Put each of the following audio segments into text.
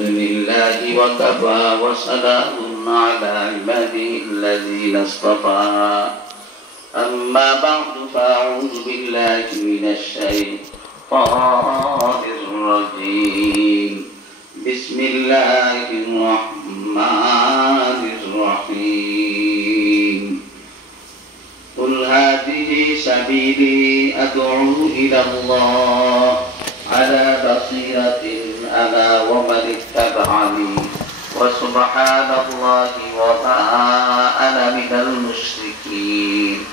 لله وكفى وسلام على عباده الذين اصطفى أما بعد فأعوذ بالله من الشيطان الرجيم بسم الله الرحمن الرحيم قل هذه سبيلي أدعو إلى الله على بصيرة أنا ومن اتبعني وسبحان الله وما أنا من المشركين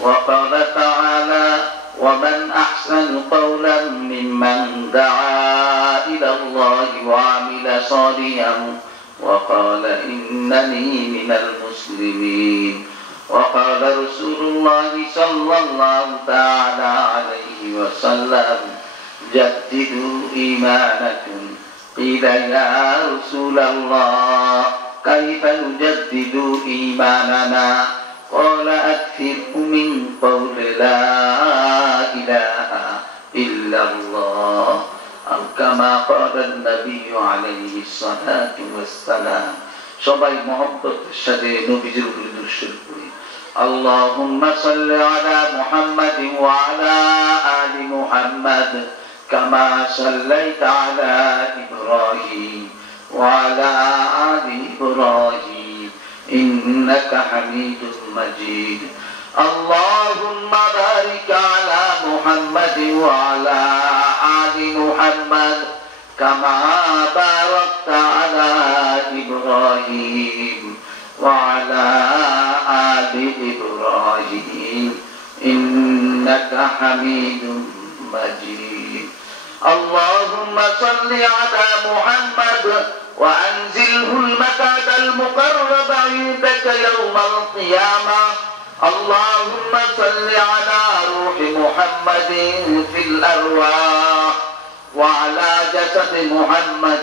وقال تعالى ومن أحسن قولا ممن دعا إلى الله وعمل صالحا وقال إنني من المسلمين وقال رسول الله صلى الله تعالى عليه وسلم جددوا إيمانكم قيل يا رسول الله كيف نجدد إيماننا قال أكثر من قول لا إله إلا الله أو كما قال النبي عليه الصلاة والسلام সবাই মহব্বতের সাথে নবীজির উপরে দুরূদ শরীফ পড়ি اللهم صل على محمد وعلى آل محمد كما صليت على إبراهيم وعلى آل إبراهيم إنك حميد مجيد اللهم بارك على محمد وعلى آل محمد كما باركت على إبراهيم وعلى آل إبراهيم إنك حميد مجيد اللهم صل على محمد وأنزله المكان المقرب عندك يوم القيامة اللهم صل على روح محمد في الأرواح وعلى جسد محمد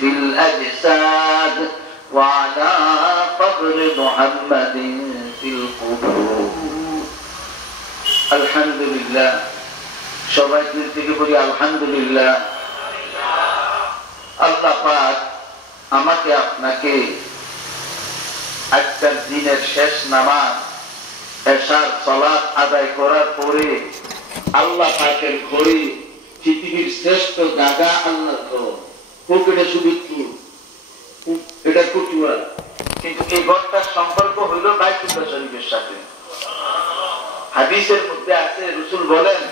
في الأجساد وعلى قبر محمد في القبور الحمد لله সবাই দিল থেকে বলি আলহামদুলিল্লাহ আল্লাহ পাক আমাকে আপনাকে আজকের দিনের শেষ নামাজ এশার সালাত আদায় করার পরে আল্লাহ পাকের ঘরে পৃথিবীর শ্রেষ্ঠ জায়গা আল্লাহর ঘর পকেটে শুধু এটা কুটুয়া কিন্তু এই ঘরটার সম্পর্ক হইল বাইতুল্লাহ শরীফের সাথে হাদিসের মধ্যে আছে রাসূল বলেন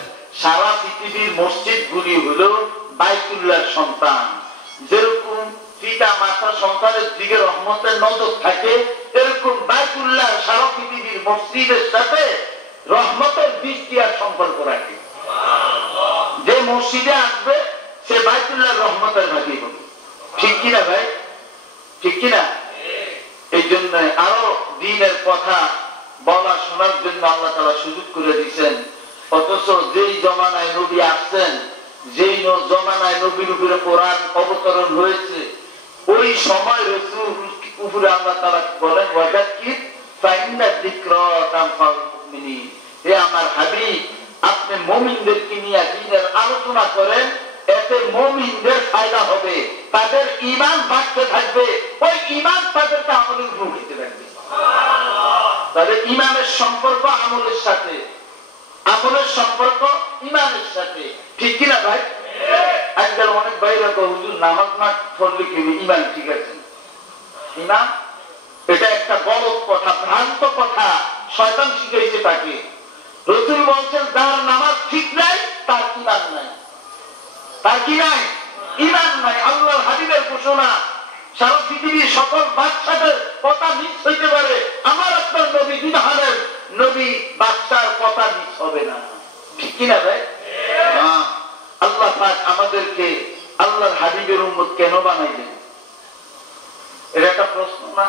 সারা পৃথিবীর মসজিদ গুলি হলো বাইতুল্লাহর সন্তান যেরকম পিতা মাতা সন্তানের দিকে রহমতের নজর থাকে এরকম বাইতুল্লাহ সারা পৃথিবীর মসজিদের সাথে রহমতের দৃষ্টি আর সম্পর্ক রাখে যে মসজিদে আসবে সে বাইতুল্লাহর রহমতের ভাগী হবে ঠিক কিনা ভাই ঠিক কিনা এই জন্য আরো দিনের কথা বলা শোনার জন্য আল্লাহ তাআলা সুযোগ করে দিয়েছেন অথচ যেই জমানায় নবী আসছেন যেই জমানায় নবীর উপরে কোরআন অবতরণ হয়েছে ওই সময় রাসূল উপরে আল্লাহ তাআলা বলেন ওয়াযাক্কির ফাইন্না যিকরা তানফাউল মুমিনিন হে আমার হাবিব আপনি মুমিনদেরকে নিয়ে দ্বীনের আলোচনা করেন এতে মুমিনদের ফায়দা হবে তাদের ঈমান বাড়তে থাকবে ওই ঈমান তাদেরকে আমলের উপর উঠতে থাকবে সুবহানাল্লাহ তাদের ঈমানের সম্পর্ক আমলের সাথে আমলের সম্পর্ক ঈমানের সাথে ঠিক কি না ভাই আজকাল অনেক ভাইরা তো হুজুর নামাজ না পড়লে কি ঈমান ঠিক আছে ঈমান এটা একটা গলত কথা ভ্রান্ত কথা শয়তান শিখাইছে তাকে রাসূল বলেন যার নামাজ ঠিক নাই তার ঈমান নাই তার কি নাই ঈমান নাই আল্লাহর হাবিবের ঘোষণা সারা পৃথিবীর সকল বাদশাদের কথা মিস হইতে পারে আমার আপনার নবী বিধানের নবী বাদশার কথা মিস হবে না ঠিক কি না ভাই আল্লাহ পাক আমাদেরকে আল্লাহর হাবিবের উম্মত কেন বানাইলেন এটা একটা প্রশ্ন না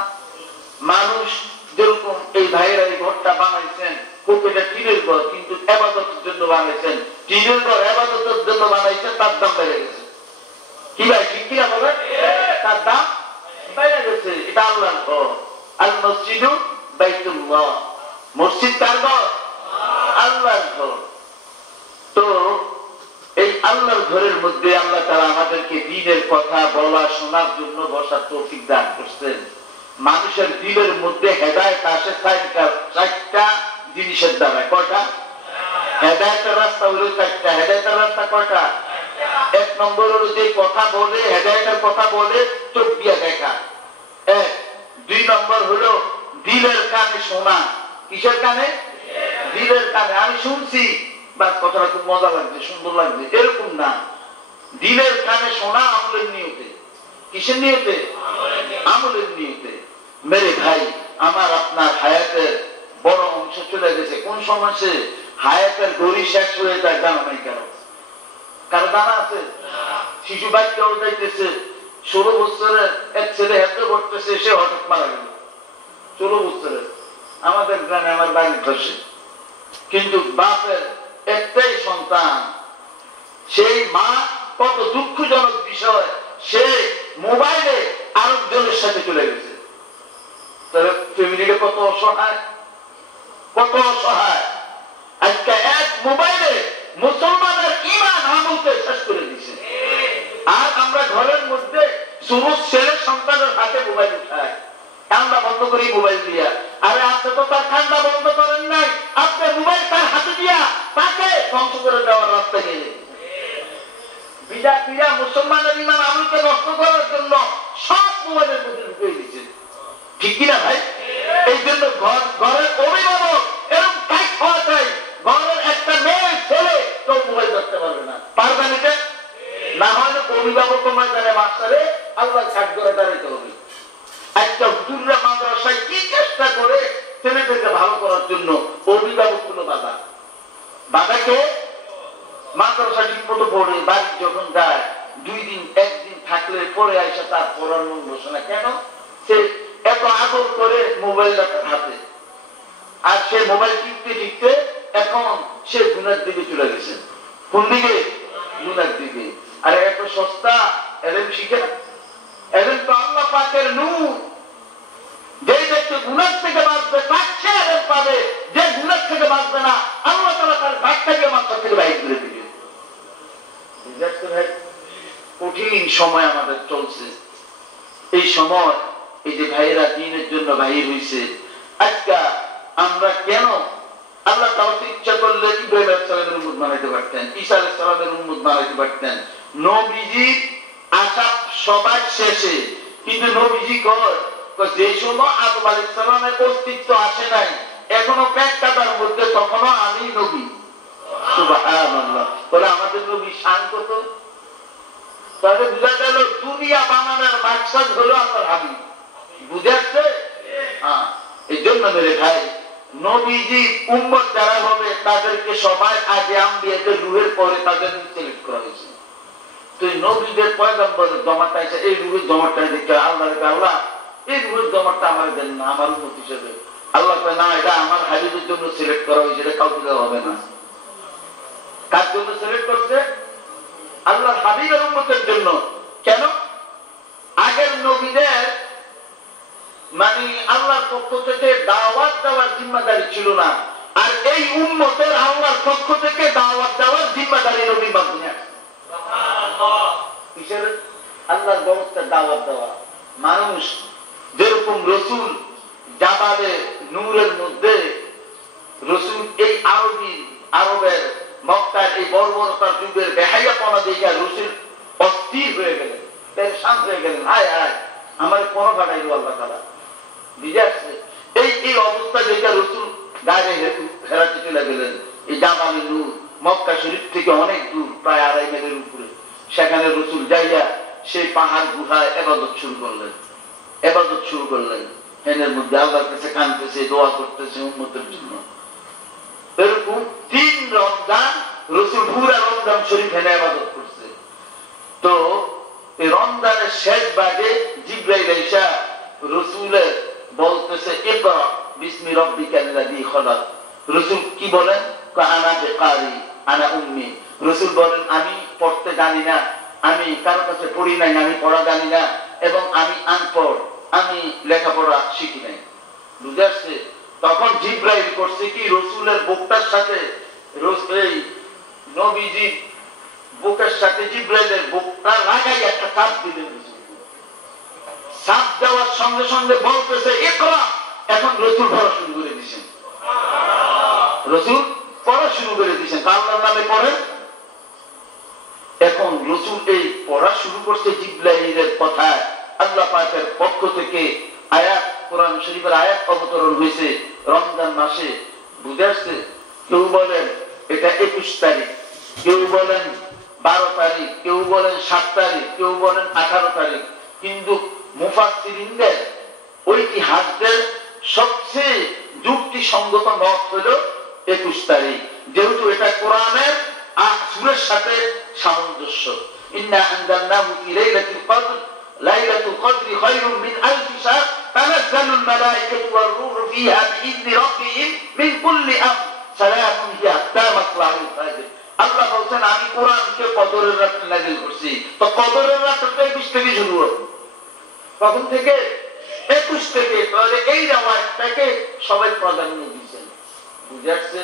মানুষ যেরকম এই ভাইয়েরা এই ঘরটা বানাইছেন খুব এটা টিনের ঘর কিন্তু ইবাদতের জন্য বানাইছেন টিনের ঘর ইবাদতের জন্য বানাইছেন তার দাম বেড়ে গেছে কি ভাই ঠিক কি না বলে তার দাম বেড়ে গেছে এটা আল্লাহর ঘর আল মসজিদু বাইতুল্লাহ মসজিদ কার ঘর আল্লাহর ঘর তো এই আল্লাহর ঘরের মধ্যে আল্লাহ তাআলা আমাদেরকে দ্বীনের কথা বলা শোনার জন্য বসার তৌফিক দান করছেন। মানুষের দিলের মধ্যে হেদায়েত আসে চারটা জিনিসের দ্বারা। কয়টা? হেদায়েতের রাস্তা হলো চারটা। হেদায়েতের রাস্তা কয়টা? এক নম্বর হলো যে কথা বলে, হেদায়েতের কথা বলে চোখ দিয়ে দেখা, এক। দুই নম্বর হলো দিলের কানে শোনা। কিসের কানে? দিলের কানে। আমি শুনছি, বাস কথাটা খুব মজা লাগছে, সুন্দর লাগছে, এরকম না। দিলের কানে শোনা আমলের নিয়তে। কিসের নিয়তে? আমলের নিয়তে। মেরে ভাই, আমার আপনার হায়াতের বড় অংশ চলে গেছে। কোন সময় সে হায়াতের গড়ি শেষ হয়ে যায়, জানা নাই কেন? কারো জানা আছে? শিশু বাচ্চাও যাইতেছে, 16 বছরের এক ছেলে হেঁটে পড়তেছে, সে হঠাৎ মারা গেল। 16 বছরের, আমাদের গ্রামে, আমার বাড়ির পাশে। কিন্তু বাপের একটাই সন্তান, সেই মা, কত দুঃখজনক বিষয়, সে মোবাইলে আরেকজনের সাথে চলে গেছে। তাহলে ফ্যামিলিটা কত অসহায়, কত অসহায়। আজকে এক মোবাইলে মুসলমানের ঈমান আমলকে শেষ করে দিয়েছে। আর আমরা ঘরের মধ্যে ছোট ছেলে সন্তানের হাতে মোবাইল উঠাই, কান্না বন্ধ করি মোবাইল দিয়া। আরে আপনি তো তার কান্না বন্ধ করেন নাই, আপনি মোবাইল তার হাতে দিয়া তাকে ধ্বংস করে দেওয়ার রাস্তা নিয়ে বিজা পিড়া মুসলমানের ঈমান আমলকে নষ্ট করার জন্য সব মোবাইলের মধ্যে ঢুকে দিচ্ছে। ঠিক কিনা ভাই? এই জন্য ঘরের অভিভাবক এরকম টাইট হওয়া চাই, ঘরের একটা মেয়ে ছেলে কেউ মোবাইল ধরতে পারবে না। পারবে না হলে অভিভাবক ময়দানে মাস্টারে আল্লাহ ছাড় করে দাঁড়াইতে হবে। একটা হুজুররা মাদ্রাসায় কি চেষ্টা করে ছেলেদেরকে ভালো করার জন্য, অভিভাবক হলো বাবা। বাবাকে মাদ্রাসা ঠিক মতো পড়ে, বাড়ি যখন যায় 2 দিন 1 দিন থাকলে পরে আসে তার পড়ার মন বসে না। কেন? সে এত আদর করে মোবাইলটা তার হাতে, আর সে মোবাইল টিপতে টিপতে এখন সে গুনার দিকে চলে গেছে। কোন দিকে? গুনার দিকে। আর এত সস্তা এলেম শিখে, এলেম তো আল্লাহ পাকের নূর। যে ব্যক্তি গুনার থেকে বাঁচবে তার চেয়ে এলেম পাবে, যে গুনার থেকে বাঁচবে না আল্লাহ তাআলা তার ভাগটাকে মাথা থেকে বাইর করে দিবে। কঠিন সময় আমাদের চলছে। এই সময় এই যে ভাইয়েরা দ্বীনের জন্য বাহির হইছে, আজকে আমরা কেন, আল্লাহ তাআলা ইচ্ছা করলে ইব্রাহিম আলাইহিস সালামের উম্মত বানাইতে পারতেন, ঈসা আলাইহিস সালামের উম্মত বানাইতে পারতেন। নবীজি আসা সবার শেষে, কিন্তু নবীজি কয় যে সময় আদম আলাইহিস সালামের অস্তিত্ব আসে নাই, এখনো পেট কাটার মধ্যে, তখনও আমি নবী। সুবহানাল্লাহ। বলে আমাদের নবী শান কত। তাহলে বুঝা গেল দুনিয়া বানানোর মাকসাদ হলো আল্লাহর হাবিব। বুঝাচ্ছে? এই জন্য মেরে ভাই, নবীজি উম্মত যারা হবে তাদেরকে সবাই আগে আম্বিয়াদের রূহের পরে তাদের সিলেক্ট করা হয়েছে। তো এই নবীদের পয়গম্বরের জমাটা এসে এই রূহের জমাটা দেখে আল্লাহ এই রূহের জমাটা আমার দেন না, আমার উম্মত হিসেবে। আল্লাহ কয় না, এটা আমার হাবিবের জন্য সিলেক্ট করা হয়েছে, এটা কাউকে দেওয়া হবে না। কার জন্য সিলেক্ট করছে? আল্লাহর হাবিবের উম্মতের জন্য। কেন? আগের নবীদের মানে আল্লাহর পক্ষ থেকে দাওয়াত দেওয়ার জিম্মাদারি ছিল না, আর এই উম্মতের আল্লাহর পক্ষ থেকে দাওয়াত দেওয়ার জিম্মাদারি নবীর মাধ্যমে আছে। কিসের? আল্লাহর ব্যবস্থা দাওয়াত দেওয়া। মানুষ যেরকম রসুল জাবালে নূরের মধ্যে, রসুল এই আরবের মক্কার এই বর্বরতার যুগের বেহাইয়াপনা দেখে রসুল অস্থির হয়ে গেলেন, পেরেশান হয়ে গেলেন। হায় হায়, আমার কোন ফাটাইল আল্লাহ তাআলা। বুঝে আসছে? এই অবস্থা দেখে রসুল গায়ে হেরাতে চলে গেলেন। এই জাবালে নূর মক্কা শরীফ থেকে অনেক দূর, প্রায় 2.5 মাইলের উপরে। সেখানে রসুল যাইয়া সেই পাহাড় গুহায় ইবাদত শুরু করলেন। এর মধ্যে আল্লাহর কাছে কাঁদতেছে, দোয়া করতেছে উম্মতের জন্য। এরকম 3 রমজান রসুল পুরা রমজান শরীফ এনে ইবাদত করছে। তো এই রমজানের শেষ ভাগে জিবরাইল আইসা রসুলের বলতেছে, ইকরা বিসমি রাব্বিকাল্লাযী খলাক। রসুল কি বলেন? আনা বিকারি আনা উম্মি। রসুল বলেন, আমি পড়তে জানি না, আমি কারো কাছে পড়ি নাই, আমি পড়া জানি না, এবং আমি আনপড়, আমি লেখাপড়া শিখি নাই। বুঝে আসছে? তখন জিবরাইল করছে কি, রসুলের বুকটার সাথে এই নবীজি বুকের সাথে জিব্রাইলের বুকটা লাগাই একটা চাপ দিলেন। চাপ দেওয়ার সঙ্গে সঙ্গে বলতেছে ইকরা, এখন রসুল পড়া শুরু করে দিয়েছেন। রসুল পড়া শুরু করে দিয়েছেন, আল্লাহর নামে পড়েন। এখন রসুল এই পড়া শুরু করছে জিব্রাইলের কথায়। আল্লাহ পাকের পক্ষ থেকে আয়াত, কোরআন শরীফের আয়াত অবতরণ হয়েছে রমজান মাসে। বুঝে আসছে? কেউ বলেন এটা 21 তারিখ, কেউ বলেন 12 তারিখ, কেউ বলেন 7 তারিখ, কেউ বলেন 18 তারিখ। কিন্তু মুফাসসিরিনদের ঐতিহাসিকদের সবচেয়ে যুক্তিসঙ্গত মত হলো 21 তারিখ, যেহেতু এটা কোরআনের সূরার সাথে সামঞ্জস্য। ইন্না আনজালনাহু ফি লাইলাতুল কদর, লাইলাতুল কদরি খায়রুম মিন আলফি শাহর, তানাজ্জালুল মালায়েকাতু ওয়ার রূহু ফিহা বিইذনি রাব্বিহিম মিন কুল্লি আমর, সালামুন হিয়া হাত্তা মাতলাউল ফাজর। আল্লাহ বলেন আমি কোরআনকে কদরের রাতে নাযিল করছি। তো কদরের রাত 21 থেকে শুরু হবে। কখন থেকে? 21 থেকে। তাহলে এই রাওয়ায়াতটাকে সবাই প্রাধান্য দিয়েছেন। বুঝে আসছে?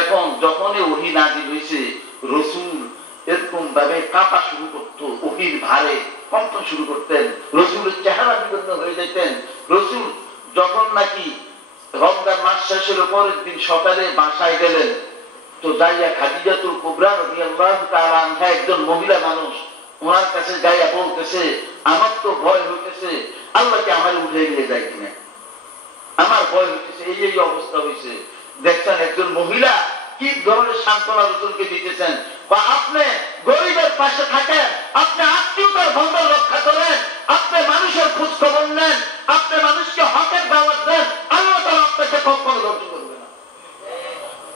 এখন যখনই ওহী নাযিল হয়েছে, রাসূল এরকম ভাবে কাঁপা শুরু করতো, ওহীর ভারে কম্পন শুরু করতেন, রাসূলের চেহারা বিবর্ণ হয়ে যেতেন। রাসূল যখন নাকি রমজান মাস শেষের পরের দিন সকালে বাসায় গেলেন, তো যাইয়া খাদিজাতুল কুবরা রাদিয়াল্লাহু তাআলা আনহা, একজন মহিলা মানুষ, ওনার কাছে যাইয়া বলতেছে আমার তো ভয় হইতেছে, আল্লাহকে আমার উঠে নিয়ে যায় কিনা, আমার ভয় হইতেছে, এই অবস্থা হয়েছে। দেখছেন একজন মহিলা কি ধরনের সান্ত্বনা রাসূলকে দিতেছেন। বা আপনি গরিবের পাশে থাকেন, আপনি আত্মীয়তার বন্ধন রক্ষা করেন, আপনি মানুষের খোঁজ খবর নেন, আপনি মানুষকে হকের দাওয়াত দেন, আল্লাহ তাআলা আপনাকে কখনো ধ্বংস করবে না।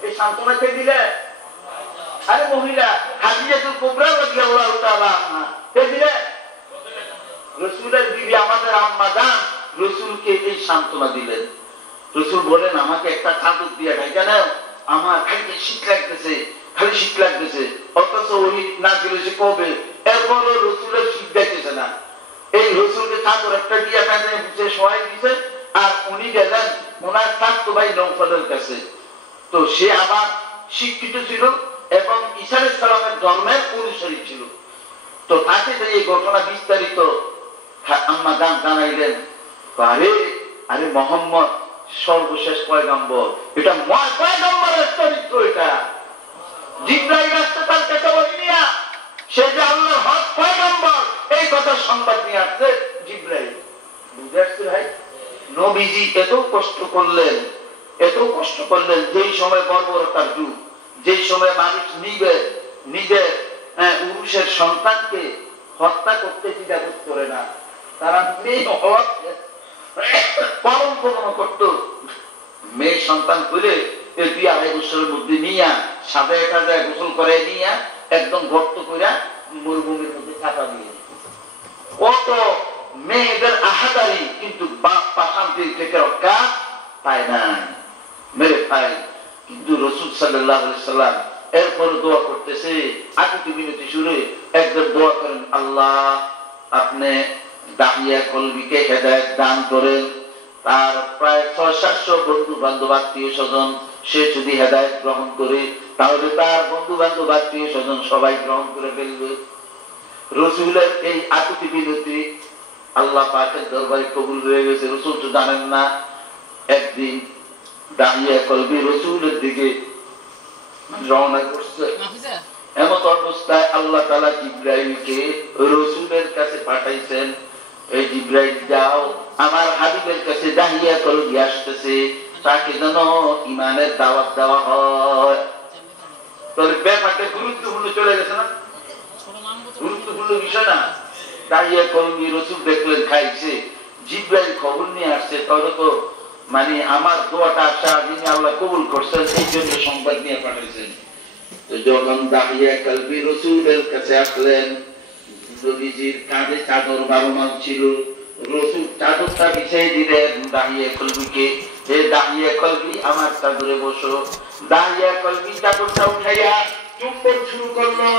এই সান্ত্বনা কে দিলে? আরে মহিলা খাদিজাতুল কুবরা রাদিয়াল্লাহু তাআলা আনহা কে দিলে? রাসূলের বিবি, আমাদের আম্মা জান রাসূলকে এই সান্ত্বনা দিলেন। রাসূল বলেন আমাকে একটা চাদর দিয়ে ঢাকা নাও, আমার খালি শীত লাগতেছে, খালি শীত লাগতেছে। অথচ ওহী নাযিল হয়েছে কবে? এরপরও রাসূলের শীত যাইতেছে না। এই রাসূলকে চাদর একটা দিয়ে কাঁধে বুঝে শোয়াই দিয়েছে, আর উনি গেলেন ওনার চাচতো ভাই নওফলের কাছে। তো সে আবার শিক্ষিত ছিল এবং ঈসা আলাইহিস সালামের ধর্মের অনুসারী ছিল। তো তাকে এই ঘটনা বিস্তারিত আম্মা জান জানাইলেন। আরে আরে মুহাম্মদ সর্বশেষ পয়গম্বর, এটা পয়গম্বরের চরিত্র, এটা জিবরাইল আসছে তার কাছে ওহী নিয়া, সে যে আল্লাহর হক পয়গম্বর এই কথা সংবাদ নিয়ে আসছে জিবরাইল। বুঝে আসছে ভাই? নবীজি এত কষ্ট করলেন, এত কষ্ট করলেন, যেই সময় বর্বরতার যুগ, যেই সময় মানুষ নিজের পুরুষের সন্তানকে হত্যা করতে দ্বিধাবোধ করে না, তারা মেয়ে হওয়া পালন করত। মেয়ে সন্তান হইলে 2-2.5 বছরের মধ্যে নিয়া সাজায় টাজায় গোসল করে নিয়া একদম গর্ত করে মরুভূমির মধ্যে চাপা দিয়ে কত মেয়েদের আহাদারি, কিন্তু বাপ শান্তির থেকে রক্ষা পায় না, মেরে পায়। কিন্তু রাসূল সাল্লাল্লাহু আলাইহি সাল্লাম এরপর দোয়া করতেছে, আকুতি বিনতি শুরু, একদম দোয়া করেন আল্লাহ আপনি দাহিয়া কলবিকে হেদায়েত দান করেন। তার প্রায় 600-700 বন্ধু বান্ধব আত্মীয় স্বজন, সে যদি হেদায়েত গ্রহণ করে তাহলে তার বন্ধু বান্ধব আত্মীয় স্বজন সবাই গ্রহণ করে ফেলবে। রাসূলের এই আকুতি বিনতি আল্লাহ পাকের দরবারে কবুল হয়ে গেছে। রাসূল তো জানেন না। একদিন দাহিয়া কলবি রাসূলের দিকে রওনা করছে, এমত অবস্থায় আল্লাহ তাআলা জিবরাইলকে রাসূলের কাছে পাঠাইছেন, এই জিবরাইল যাও আমার হাবিবের কাছে দাহিয়া কলবি আসতেছে, তাকে যেন ঈমানের দাওয়াত দেওয়া হয়। তাহলে ব্যাপারটা গুরুত্বপূর্ণ চলে গেছে না? গুরুত্বপূর্ণ বিষয় না? দাহিয়া কলবি রাসূল দেখলেন খাইছে, জিবরাইল খবর নিয়ে আসছে, তাহলে তো মানে আমার দোয়াটা আশা যিনি আল্লাহ কবুল করছেন এই জন্য সংবাদ নিয়ে পাঠাইছেন। তো যখন দাহিয়া কলবি রাসূলের কাছে আসলেন, নবীজির কাঁধে চাদর বারমান ছিল, রাসূল চাদরটা বিছিয়ে দিলেন দাহিয়া কলবিকে, হে দাহিয়া কলবি আমার চাদরে বসো। দাহিয়া কলবি চাদরটা উঠাইয়া চুম্বন শুরু করলো,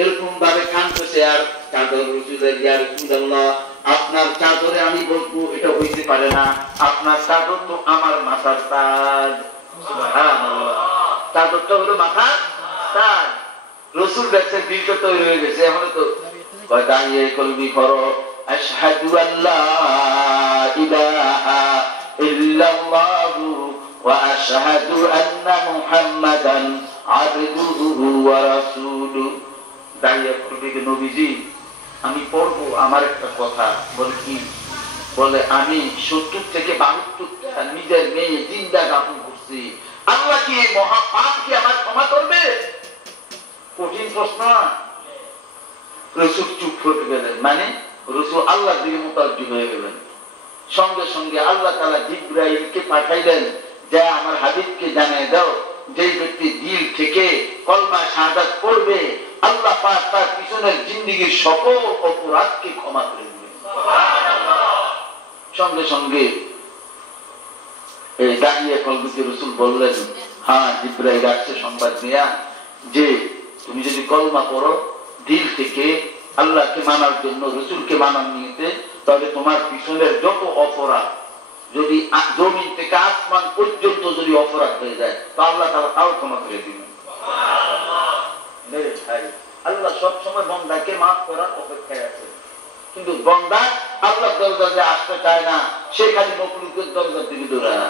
এরকম ভাবে কাঁদতেছে আর চাদর রাসূলের, ইয়া রাসূলুল্লাহ আপনার চাদরে আমি বসবো এটা হইতে পারে না, আপনার চাদর তো আমার মাথার তাজ। সুবহানাল্লাহ, চাদরটা হলো মাথার তাজ। রসুল দেখছে দিলটা তৈরি হয়ে গেছে, এখন তো দাঁড়িয়ে কলবি করো আশহাদু আল্লা ইলাহা ইল্লাল্লাহু ওয়া আশহাদু আন্না মুহাম্মাদান আবদুহু ওয়া রাসূলুহু। দাঁড়িয়ে কলবি নবীজি আমি পড়বো আমার একটা কথা। বলে কি? বলে আমি 70 থেকে 72টা নিজের মেয়ে জিন্দা দাফন করছি, আল্লাহ কি এই মহা পাপ কি আমার ক্ষমা করবে? কঠিন প্রশ্ন। রসুল চুপ করে গেলেন, মানে রসুল আল্লাহর দিকে মুতাওয়াজ্জিহ হয়ে গেলেন। সঙ্গে সঙ্গে আল্লাহ তাআলা জিবরাইলকে পাঠাইলেন, যা আমার হাবিবকে জানিয়ে দাও যে ব্যক্তি দিল থেকে কলমা শাহাদাত পড়বে আল্লাহ পাক তার পিছনের জিন্দেগীর সকল অপরাধকে ক্ষমা করে দিবেন। সঙ্গে সঙ্গে এই দাঁড়িয়ে কলবিতে রসুল বললেন, হ্যাঁ জিবরাইল আসছে সংবাদ নিয়া যে তুমি যদি কলমা পড়ো দিল থেকে আল্লাহকে মানার জন্য, রসুলকে মানার নিতে, তাহলে তোমার পিছনের যত অপরাধ, যদি জমিন থেকে আসমান পর্যন্ত যদি অপরাধ হয়ে যায় তা আল্লাহ তাআলা তাও ক্ষমা করে দিবেন। আল্লাহ সবসময় বান্দাকে মাফ করার অপেক্ষায় আছে, কিন্তু বান্দা আল্লাহর দরজায় আসতে চায় না, সে খালি মখলুকের দরজার দিকে দৌড়ায়।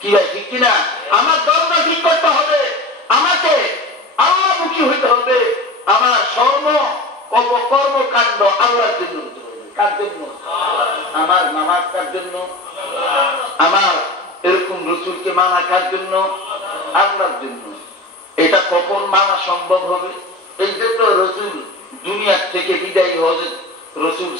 কি হয়, ঠিক কিনা? আমার দরজা ঠিক করতে হবে, আমাকে আল্লাহমুখী হইতে হবে, আমার কর্মকাণ্ড আল্লাহর জন্য হতে হবে। কার জন্য? আমার নামাজ কার জন্য? আমার এরকম রসুলকে মানা কার জন্য? আল্লাহর জন্য। এটা কখন মানা সম্ভব হবে? এই জন্য রসুল দুনিয়ার থেকে বিদায়ী হয়ে রসুল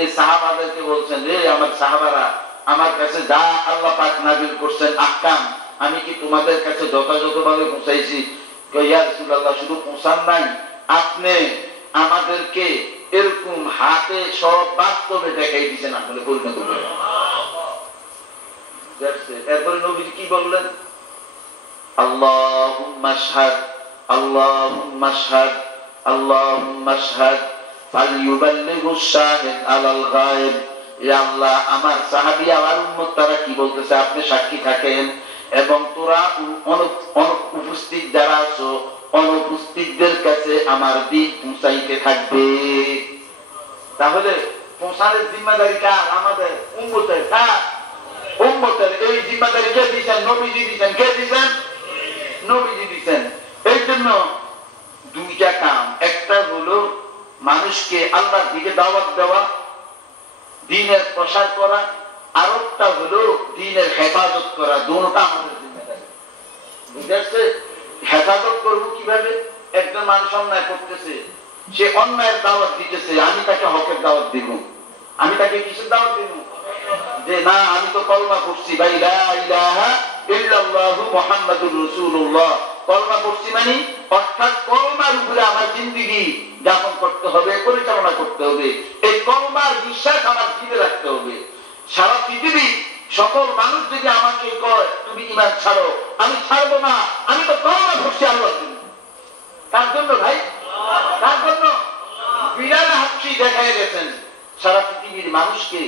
এই সাহাবাদেরকে বলছেন, রে আমার সাহাবারা, আমার কাছে যা আল্লাহ পাক নাযিল করছেন আহকাম, আমি কি তোমাদের কাছে যথাযথভাবে পৌঁছাইছি? ইয়া রাসূলুল্লাহ, শুধু পৌঁছান নাই, আপনি আমাদেরকে এরকম হাতে সব বাস্তবে দেখাই দিয়েছেন, আপনি পরিণত করে। এরপরে নবীজি কি বললেন? আল্লাহুম্মা আশহাদ আল্লাহুম্মা আশহাদ আল্লাহুম্মা আশহাদ ফালইউবাল্লিগুশ শাহিদ আলাল গায়ব। ইয়া আল্লাহ, আমার সাহাবী আমার উম্মত তারা কি বলতেছে আপনি সাক্ষী থাকেন, এবং তোরা অনুপস্থিত যারা আছো অনুপস্থিতদের কাছে আমার দিন পৌঁছাইতে থাকবে। তাহলে পৌঁছানোর জিম্মাদারি কার? আমাদের উম্মতের। কার? উম্মতের। এই জিম্মাদারি কে দিয়েছেন? নবীজি দিয়েছেন। কে দিয়েছেন? নবীজি দিয়েছেন। এই জন্য দুইটা কাম, একটা হলো মানুষকে আল্লাহর দিকে দাওয়াত দেওয়া, দ্বীনের প্রসার করা, আর একটা হলো দ্বীনের হেফাজত করা। দুটোটা আমাদের জিম্মাদারি। বুঝতে? হেফাজত করবো কিভাবে? একজন মানুষ অন্যায় করতেছে, সে অন্যায়ের দাওয়াত দিতেছে, আমি তাকে হকের দাওয়াত দিব। আমি তাকে কিসের দাওয়াত দিব? যে না, আমি তো কলমা পড়ছি ভাই, লা ইলাহা ইল্লাল্লাহু মুহাম্মাদুর রাসূলুল্লাহ, কলমা পড়ছি মানে অর্থাৎ কলমার উপরে আমার জিন্দেগি যাপন করতে হবে, পরিচালনা করতে হবে। এই কলমার বিশ্বাস আমার দিলে রাখতে হবে। সারা পৃথিবী সকল মানুষ যদি আমাকে কয় তুমি ঈমান ছাড়ো, আমি ছাড়বো না, আমি তো কলমা পড়ছি আল্লাহর জন্য। কার জন্য ভাই? কার জন্য? বিলাল হাবশী দেখায় গেছেন সারা পৃথিবীর মানুষকে।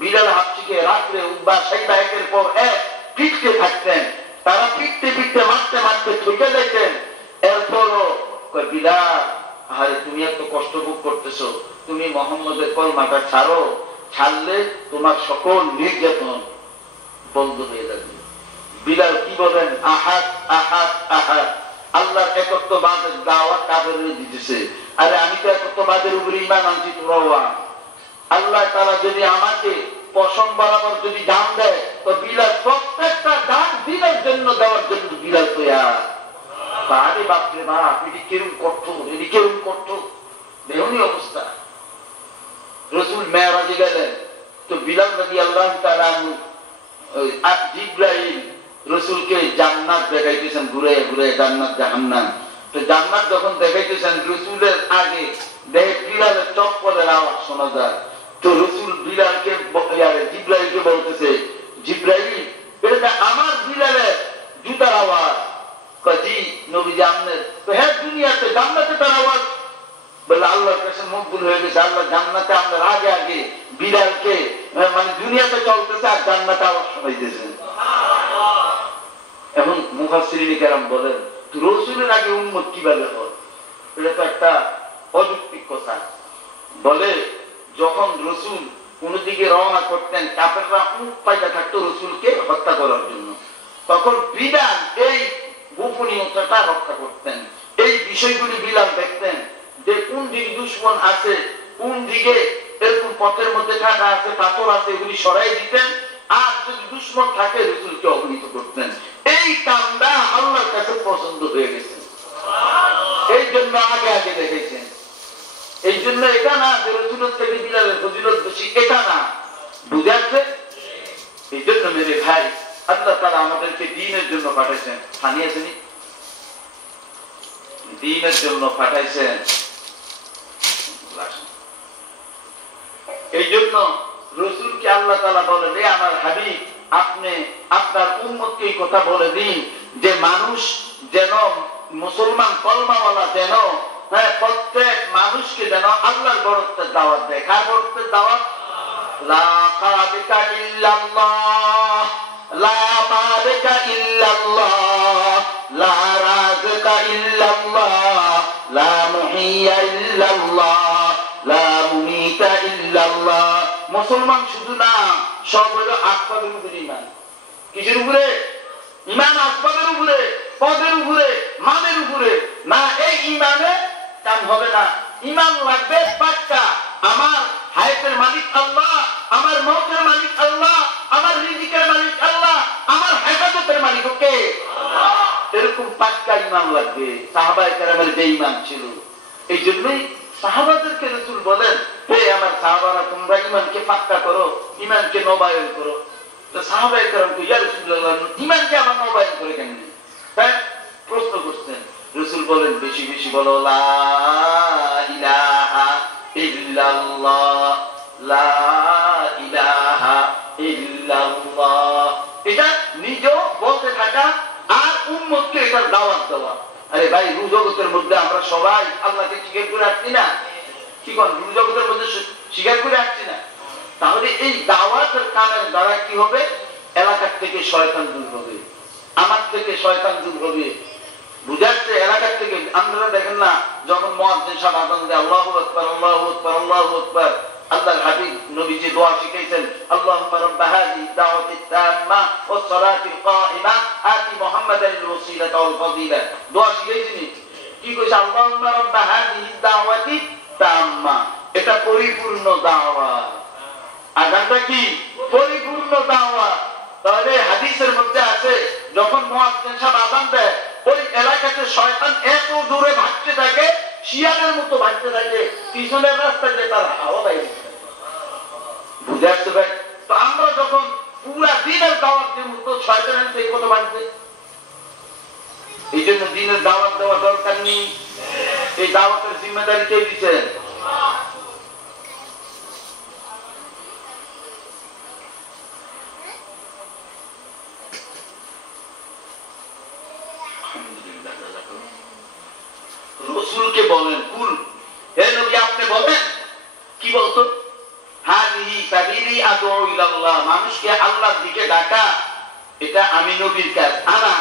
বিলাল হাবশীকে রাত্রে উদ্বা সাইবা একের পর এক পিটতে থাকতেন, তারা পিটতে পিটতে মারতে মারতে ঠকে যাইতেন। এরপরও বিলাল, আরে তুমি এত কষ্ট ভোগ করতেছো, তুমি মুহাম্মদের কলমাটা ছাড়ো, ছাড়লে তোমার সকল নির্যাতন বন্ধ হয়ে যাবে। বিলাল কি বলেন? আহাদ আহাদ আহাদ, আল্লাহর একত্ববাদের দাওয়াত কাফেররা দিতেছে। আরে আমি তো একত্ববাদের উপরে ঈমান আনছি, তোরাও আন। আল্লাহ তাআলা যদি আমাকে পশম বরাবর যদি দান দেয়, তো বিলাল প্রত্যেকটা দান দিনের জন্য দেওয়ার জন্য বিলাল তৈয়ার। আরে বাপরে বাপ, এটি কেরম করতো, এটি কেরম করতো, দেহনি অবস্থা। রসুল মেরাজে গেলেন, তো বিলাল রাদিয়াল্লাহু তাআলা জিবরাইল রসুলকে জান্নাত দেখাইতেছেন, ঘুরে ঘুরে জান্নাত জাহান্নাম। তো জান্নাত যখন দেখাইতেছেন, রসুলের আগে দেখে বিলালের চপ্পলের আওয়াজ শোনা যায়। তো রসুল বিলালকে জিবরাইলকে বলতেছে, জিবরাইল, এটা আমার বিলালের জুতার আওয়াজ। জি নবীজি আমনের। তো হ্যাঁ, দুনিয়াতে জান্নাতে তার আওয়াজ। বলে আল্লাহর কাছে মকবুল হয়ে গেছে, আল্লাহ জান্নাতে আপনার আগে আগে বিলালকে, মানে দুনিয়াতে চলতেছে আর জান্নাতে আওয়াজ শোনাইতেছে। এখন মুফাসসিরিন কেরাম বলেন, রাসূলের আগে উম্মত কিভাবে হয়? এটা তো একটা অযৌক্তিক কথা। বলে যখন রসুল কোন দিকে রওনা করতেন, কাফেররা উট পাইতে থাকতো রসুলকে হত্যা করার জন্য, তখন বিলাল এই গোপনীয়তাটা রক্ষা করতেন। এই বিষয়গুলি বিলাল দেখতেন যে কোন দিকে দুশ্মন আছে, কোন দিকে এরকম পথের মধ্যে কাটা আছে, পাথর আছে, এগুলি সরাই দিতেন। আর যদি দুশ্মন থাকে রসুলকে অবহিত করতেন। এই কামটা আল্লাহর কাছে পছন্দ হয়ে গেছে, এই জন্য আগে আগে দেখেছেন। এই জন্য এটা না যে রসুলের থেকে বিলালের ফজিলত বেশি, এটা না, বুঝাচ্ছে। এই জন্য মেরে ভাই, আল্লাহ তাআলা আমাদেরকে দ্বীনের জন্য পাঠাইছেন, হানিয়েছেন, দ্বীনের জন্য পাঠাইছেন। এই জন্য রসুলকে আল্লাহ তাআলা বলেন, রে আমার হাবিব, আপনি আপনার উম্মতকে এই কথা বলে দিন যে মানুষ যেন, মুসলমান কলমাওয়ালা যেন, প্রত্যেক মানুষকে যেন আল্লাহর বড়ত্বের দাওয়াত দেয়। কার বড়ত্বের দাওয়াত? লা খালিকা ইল্লাল্লাহ, লা মালিকা ইল্লাল্লাহ, লা রাযিকা ইল্লাল্লাহ, লা মুহিয়া ইল্লাল্লাহ, লা মুমিতা ইল্লাল্লাহ। মুসলমান শুধু না, সব হলো আসবাবের উপরে ঈমান। কিসের উপরে ঈমান? আসবাবের উপরে, পদের উপরে, মানের উপরে না। এই ঈমানে কাম হবে না। ঈমান লাগবে পাক্কা। আমার হায়াতের মালিক আল্লাহ, আমার মওতের মালিক আল্লাহ, আমার রিজিকের মালিক আল্লাহ, আমার হেফাজতের মালিক কে? আল্লাহ। এরকম পাক্কা ঈমান লাগবে। সাহাবায়ে কেরামের যে ঈমান ছিল, এই জন্যই সাহাবাদেরকে রাসূল বলেন, হে আমার সাহাবারা, তোমরা ঈমানকে পাক্কা করো, ঈমানকে নবায়ন করো। তো সাহাবায়ে কেরাম কই, ইয়া রাসূলুল্লাহ, ঈমানকে আবার নবায়ন করে কেন? হ্যাঁ, প্রশ্ন করছেন। রাসূল বলেন, বেশি বেশি বলো লা ইলাহা ইল্লাল্লাহ, লা ইলাহা ইল্লাল্লাহ। এটা নিজেও বলতে থাকা আর উম্মতকে এটার দাওয়াত দেওয়া। আরে ভাই, রু জগতের মধ্যে আমরা সবাই আল্লাহকে স্বীকার করে আসছি না? কি কোন রু জগতের মধ্যে স্বীকার করে আসছি না? তাহলে এই দাওয়াতের কামের দ্বারা কি হবে? এলাকার থেকে শয়তান দূর হবে, আমার থেকে শয়তান দূর হবে। বুঝাচ্ছে এলাকার থেকে। আপনারা দেখেন না, যখন মুয়াজ্জিন সাহেব আযান দেয়, আল্লাহু আকবার, আল্লাহু আকবার, আল্লাহু আকবার, আল্লাহর হাবিব নবীজি দোয়া শিখাইছেন, আল্লাহুম্মা রাব্ব হাযিহি দাওয়াতিত তাম্মা ওয়াস সালাতিল কাইমা আতি মুহাম্মাদাল ওয়াসিলাতা ওয়াল ফাদিলা। দোয়া শিখাইছেন। কি কইছে? আল্লাহুম্মা রাব্ব হাযিহি দাওয়াতিত তাম্মা। এটা পরিপূর্ণ দাওয়াত। আযানটা কি? পরিপূর্ণ দাওয়াত। তাহলে হাদিসের মধ্যে আছে, যখন মুয়াজ্জিন সাহেব আযান দেয়, ওই এলাকাতে শয়তান এত জোরে ভাগতে থাকে, শিয়ালের মতো ভাগতে থাকে, পিছনের রাস্তায় যে তার হাওয়া বাইরে। বুঝে আসছে ভাই? তো আমরা যখন পুরা দিনের দাওয়াত দিব, তো শয়তানের সেই কত ভাগবে। এই জন্য দিনের দাওয়াত দেওয়া দরকার নেই। এই দাওয়াতের জিম্মেদারি কে দিচ্ছেন? রসুলকে বলেন, কুল, হে নবী আপনি বলেন। কি বলতো? হাযিহি সাবিলি আদউ ইলাল্লাহ, মানুষকে আল্লাহর দিকে ডাকা, এটা আমি নবীর কাজ। আনা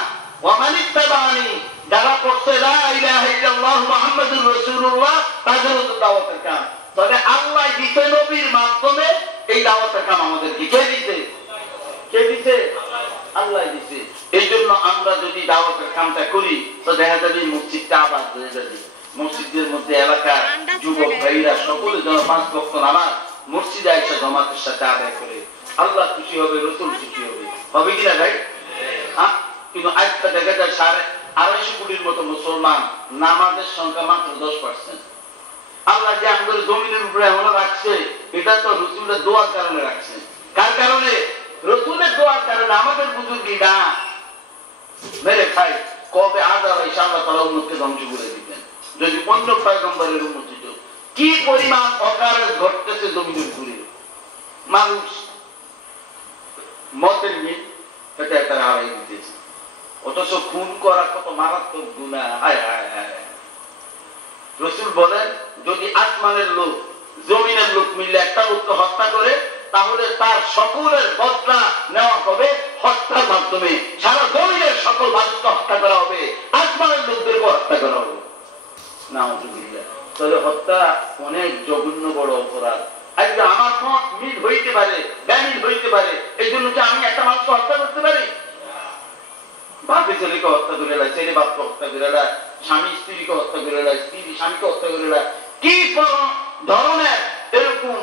ওয়া মান ইত্তাবানি, যারা পড়ছে লা ইলাহা ইল্লাল্লাহ মুহাম্মাদুর রাসূলুল্লাহ, তাদের তো দাওয়াতের কাজ। তবে আল্লাহ দিতে নবীর মাধ্যমে এই দাওয়াতের কাজ আমাদেরকে কে দিতে? কে দিতে? আল্লাহ দিতে। এই জন্য আমরা যদি দাওয়াতের কামটা করি, তো দেখা যাবে মসজিদটা আবাদ হয়ে যাবে। মসজিদের মধ্যে এলাকার যুবক ভাইরা সকলে যেন 5 ওয়াক্ত নামাজ মসজিদে এসে জামাতের সাথে আদায় করে। আল্লাহ খুশি হবে, রাসূল খুশি হবে। হবে কিনা ভাই? কিন্তু আজকে দেখা যায় 250 কোটির মতো মুসলমান, নামাজের সংখ্যা মাত্র 10%। আল্লাহ যে আমাদের জমিনের উপরে এমন রাখছে, এটা তো রাসূলের দোয়ার কারণে রাখছে। কার কারণে? রাসূলের দোয়ার কারণে। আমাদের বুজুর্গি না মেরে খাই, কবে আযাব এসে আল্লাহ তাআলা উম্মতকে ধ্বংস করে দিতেন যদি অন্য পয়গম্বরের উম্মত হতো। কি পরিমাণ অকারেজ ঘটতেছে জমিনের উপরে। মানুষ মতের মিল এটা তারা হারাই দিতেছে। অথচ খুন করা কত মারাত্মক গুনাহ। হায় হায় হায়। রাসূল বলেন, যদি আসমানের লোক জমিনের লোক মিলে একটা লোককে হত্যা করে, তাহলে তার সকলের বদলা নেওয়া হবে হত্যার মাধ্যমে। সারা জমিনের সকল মানুষকে হত্যা করা হবে, আসমানের লোকদেরকে হত্যা করা হবে। নাউযুবিল্লাহ। তাহলে হত্যা অনেক জঘন্য বড় অপরাধ। আজকে আমার মত মিল হইতে পারে, ব্যামিল হইতে পারে, এই জন্য যে আমি একটা মানুষকে হত্যা করতে পারি? বাপে ছেলেকে হত্যা করে দেয়, ছেলে বাপকে হত্যা করে দেয়, স্বামী স্ত্রীকে হত্যা করে দেয়, স্ত্রী স্বামীকে হত্যা করে দেয়। কি ধরনের এরকম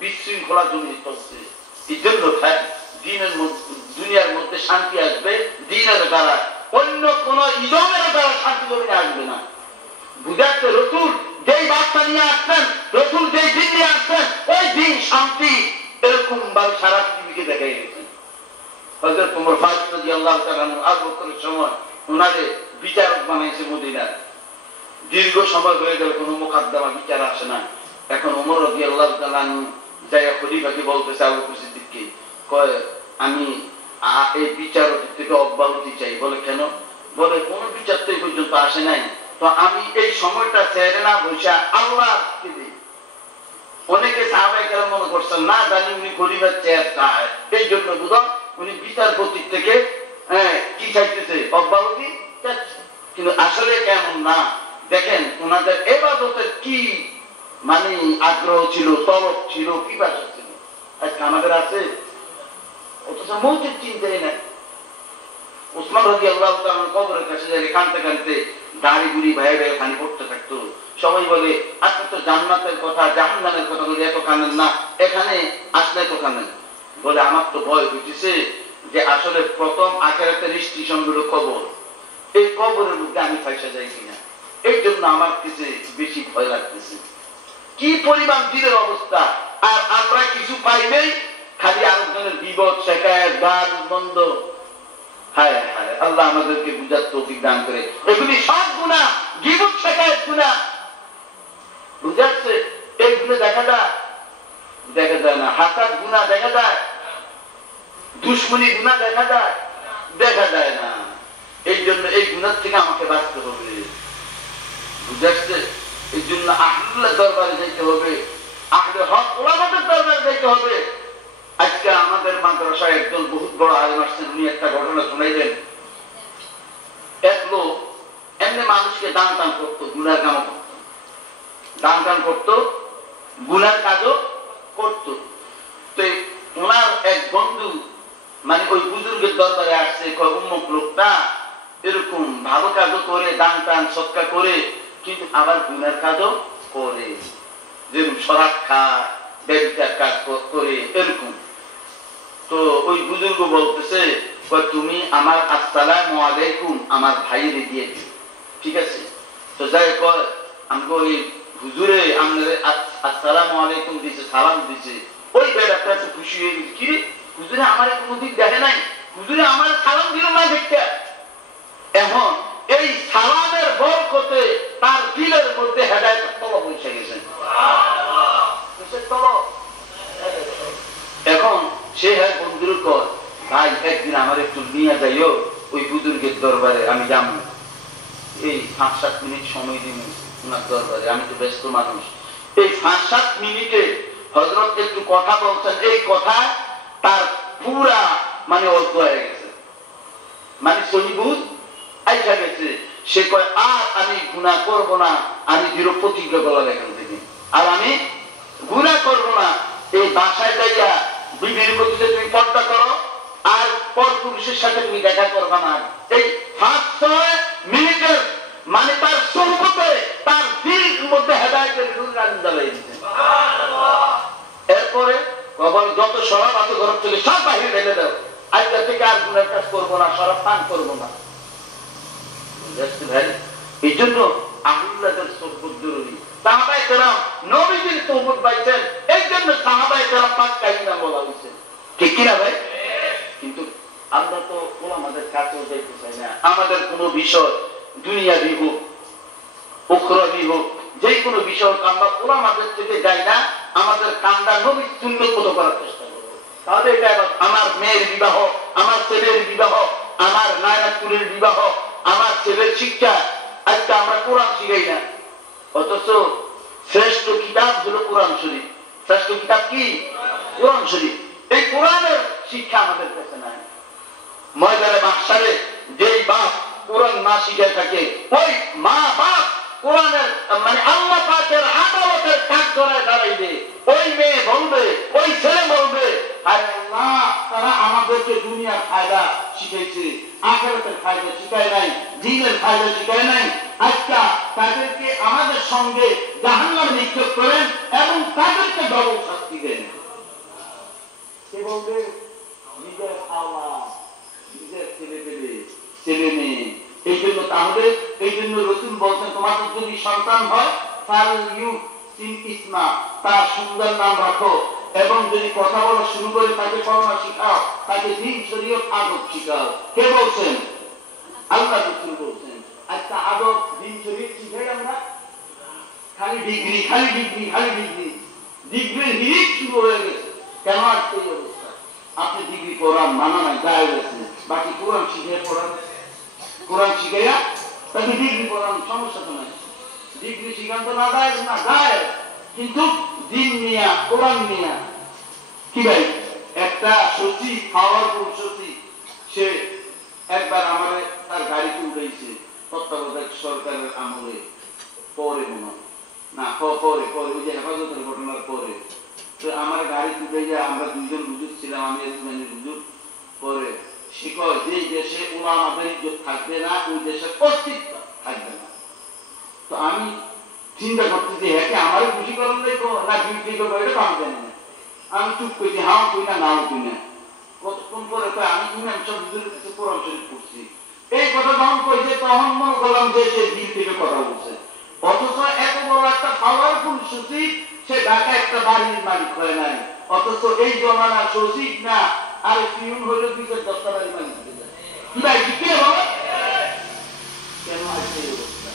বিশৃঙ্খলা জমি চলছে। এই জন্য দিনের দুনিয়ার মধ্যে শান্তি আসবে দিনের দ্বারা, অন্য কোন ইজমের দ্বারা শান্তি জমিনে আসবে না। বুঝাচ্ছে রসুল যেই বার্তা নিয়ে আসছেন, রসুল যেই দিন নিয়ে আসছেন, ওই দিন শান্তি এরকম ভাবে সারা পৃথিবীকে দেখাই গেছেন। হযরত ওমর ফারুক রাদিয়াল্লাহু তাআলা আবু বকরের সময় ওনারে বিচারক বানাইছে মদিনায়। দীর্ঘ সময় হয়ে গেল কোনো মুকদ্দমা বিচার আসে না। এখন ওমর রাদিয়াল্লাহু তাআলা যায়া খলিফাকে বলতেছে আবু বকর সিদ্দিককে, কয় আমি এই বিচারক থেকে অব্যাহতি চাই। বলে কেন? বলে কোন বিচার তো এই পর্যন্ত আসে নাই, তো আমি এই সময়টা ছেড়ে না বসে আল্লাহকে দিই। অনেকে সাহাবায়ে কেরাম মনে করছেন না জানি উনি খলিফার চেয়ার চায়, এই জন্য বুঝো উনি বিচারপতি থেকে কি চাইতেছে? অব্যাহতি চাচ্ছে। কিন্তু আসলে কেমন না, দেখেন ওনাদের ইবাদতের কি মানে আগ্রহ ছিল, তলব ছিল, পিপাসা ছিল। আজকে আমাদের আছে, অথচ মৌতের চিন্তাই নাই। ওসমান রাদিয়াল্লাহু তাআলা কবরের কাছে যায় কাঁদতে কাঁদতে দাড়ি গুড়ি ভাই ভাই পানি পড়তে থাকতো। সবাই বলে আপনি তো জান্নাতের কথা জাহান্নামের কথা বলে এত কাঁদেন না, এখানে আসলে তো কাঁদেন। বলে আমার তো ভয় হইতেছে যে আসলে প্রথম আখিরাতের স্টেশন হলো কবর, এই কবরের মধ্যে আমি ফাঁসা যাই কিনা, এই জন্য আমার কাছে বেশি ভয় লাগতেছে। কি পরিমাণ দিনের অবস্থা, আর আমরা কিছু পাইবেই খালি আরেকজনের বিপদ শেখায় গান বন্ধ। হায় হায়, আল্লাহ আমাদেরকে বুঝার তৌফিক দান করে। এগুলি সব গুনাহ, গীবত শেখায়েত গুনাহ। বুঝাচ্ছে এইগুলো দেখা যায়? দেখা যায় না। হাসাদ গুনাহ দেখা যায়? দুশমনি গুনাহ দেখা যায়? দেখা যায় না। এই জন্য এই গুনাহ থেকে আমাকে বাঁচতে হবে। বুঝাচ্ছে? এই জন্য আহলুল্লাহ দরবারে যাইতে হবে, আহলে হক ওলামাদের দরবারে যাইতে হবে। আজকে আমাদের মাদ্রাসায় একজন বহুত বড় আলেম আসছেন, উনি একটা ঘটনা শুনাইলেন। এক লোক এমনি মানুষকে দান টান করতো, গুনার কামও করতো, দান টান করতো, গুনার কাজও করতো। তো ওনার এক বন্ধু মানে ওই বুজুর্গের দরবারে আসছে, উম্মুক লোকটা এরকম ভালো কাজও করে, দান টান সৎকার করে, কিন্তু আবার গুনার কাজও করে, যেরকম শরাব খায়, ব্যভিচার কাজ করে এরকম। তো ওই বুজুর্গ বলতেছে, তুমি আমার আসসালামু আলাইকুম আমার ভাইয়ের দিয়ে দিও, ঠিক আছে? তো যাই কয় আমাকে ওই হুজুরে আমাদের আসসালামু আলাইকুম দিছে, সালাম দিছে। ওই বেড়াটা তো খুশি হয়ে গেছে, কি হুজুরে আমার কোনো দিক দেখে নাই, হুজুরে আমার সালাম দিল না দেখতে। এখন এই সালামের বরকতে তার দিলের মধ্যে হেদায়েতের তলব বসে গেছে। এখন সে হ্যাঁ বন্ধুর কর, ভাই একদিন আমার একটু নিয়ে যাইও ওই বুজুর্গের দরবারে, আমি যাবো, এই 5-7 মিনিট সময় দিন ওনার দরবারে, আমি তো ব্যস্ত মানুষ। এই 5-7 মিনিটে হযরত একটু কথা বলছেন, এই কথা তার পুরা মানে অর্থ হয়ে গেছে, মানে সহিবুজ আইসা গেছে। সে কয় আর আমি গুনাহ করব না, আমি দৃঢ় প্রতিজ্ঞা করলাম এখান থেকে, আর আমি গুনাহ করব না। এই বাসায় যাইয়া বিবির প্রতি তুমি পর্দা করো, আর পর পুরুষের সাথে তুমি দেখা করবা না। এই 5-6 মিনিটের মানে তার সুবহতে তার দিলের মধ্যে হেদায়েতের নূর জ্বালিয়ে দিয়েছে। এরপরে কখন যত শরাব আছে ঘর থেকে সব বাহিরে ঢেলে দাও, আজকে থেকে আর গুনার কাজ করবো না, শরাব পান করবো না। ভাই এই জন্য আহলুল্লাহদের সুহবত জরুরি। সাহাবায়ে কেরাম নবীজির সুহবত পাইছেন, এই জন্য সাহাবায়ে কেরাম পাক কালিমা বলা হয়েছে, ঠিক কিনা ভাই? কিন্তু আমরা তো ওলামাদের কাছেও যাইতে চাই না। আমাদের কোনো বিষয় দুনিয়াবি হোক উখরাবি হোক, যে কোনো বিষয় আমরা ওলামাদের থেকে যাই না, আমাদের কান্দা নবীর সুন্নাত মতো করার চেষ্টা করব। তাহলে এটা আমার মেয়ের বিবাহ, আমার ছেলের বিবাহ, আমার নায়নাতুরের বিবাহ, আমার ছেলের শিক্ষা, আজকে আমরা কোরআন শিখাই না। অথচ শ্রেষ্ঠ কিতাব হলো কোরআন শরীফ। শ্রেষ্ঠ কিতাব কি? কোরআন শরীফ। এই কোরআনের শিক্ষা আমাদের কাছে নাই। ময়দানে মাহশারে যেই বাপ কোরআন না শিখায় থাকে, ওই মা বাপ কোরআনের মানে আল্লাহ পাকের আদালতের কাঠগড়ায় দাঁড়াইবে, ওই মেয়ে বলবে, ওই ছেলে বলবে, আরে আল্লাহ, তারা আমাদেরকে দুনিয়ার ফায়দা শিখাইছে, আখিরাতের ফায়দা শিখায় নাই, দ্বীনের ফায়দা শিখায় নাই। আজকে তাদেরকে আমাদের সঙ্গে জাহান্নামে নিক্ষেপ করেন এবং তাদেরকে ডবল শাস্তি দেন। সে বলবে নিজের আওলাদ, নিজের ছেলে পেলে, ছেলে মেয়ে। এই জন্য তাহলে এই জন্য রাসূল বলছেন, তোমাদের যদি সন্তান হয় তার সুন্দর নাম রাখো, এবং যদি কথা বলা শুরু করে তাকে পড়াশোনা শিখাও, তাকে দ্বীন শরীয়ত আদব শিখাও। কে বলছেন? আল্লাহ রাসূল বলছেন। আচ্ছা, আদব দ্বীন শরীয়ত শিখাই আমরা? খালি ডিগ্রি, খালি ডিগ্রি, খালি ডিগ্রি, ডিগ্রির হিড়িক শুরু হয়ে গেছে। কেন আজকে এই অবস্থা? আপনি ডিগ্রি কোরআন মানা নাই, গায়ে গেছে, বাকি কোরআন শিখে পড়ান, কোরআন শিখাইয়া তাকে ডিগ্রি পড়ান, সমস্যা তো নাই। ডিগ্রি শিখান তো না গায়ে না গায়ে, কিন্তু দিন নিয়া, কোরআন নিয়া। কি ভাই, একটা সচিব, পাওয়ারফুল সচিব, সে একবার আমারে তার গাড়িতে উঠেছে তত্ত্বাবধায়ক সরকারের আমলে, পরে মনে না পরে পরে ওই যে হেফাজতের ঘটনার পরে, তো আমার গাড়ি উঠে যায়, আমরা দুইজন হুজুর ছিলাম, আমি একজনের হুজুর। পরে সে কয়, যে দেশে উলামাদের ইজ্জত থাকবে না, ওই দেশের অস্তিত্ব থাকবে না। তো আমি চিন্তা করছি যে হ্যাঁ, আমার খুশি করেন না বিক্রি করবো, এটা তো আমি জানি না। আমি চুপ করছি, হাও কই না, নাও কই না। কতক্ষণ পরে আমি ইমাম সাহেব হুজুরের কাছে কোরআন শরীফ পড়ছি। এই কথা যখন কইছে, তখন মনে করলাম যে সে দিল থেকে কথা বলছে। অথচ এত বড় একটা পাওয়ারফুল সচিব, সে ঢাকা একটা বাড়ির মালিক হয় নাই। অথচ এই জমানা সচিব না, আর পিউন হইল 10টা বাড়ির মালিক হয়ে যায়। কি ভাই, ঠিক হবে? কেন আছে এই অবস্থা?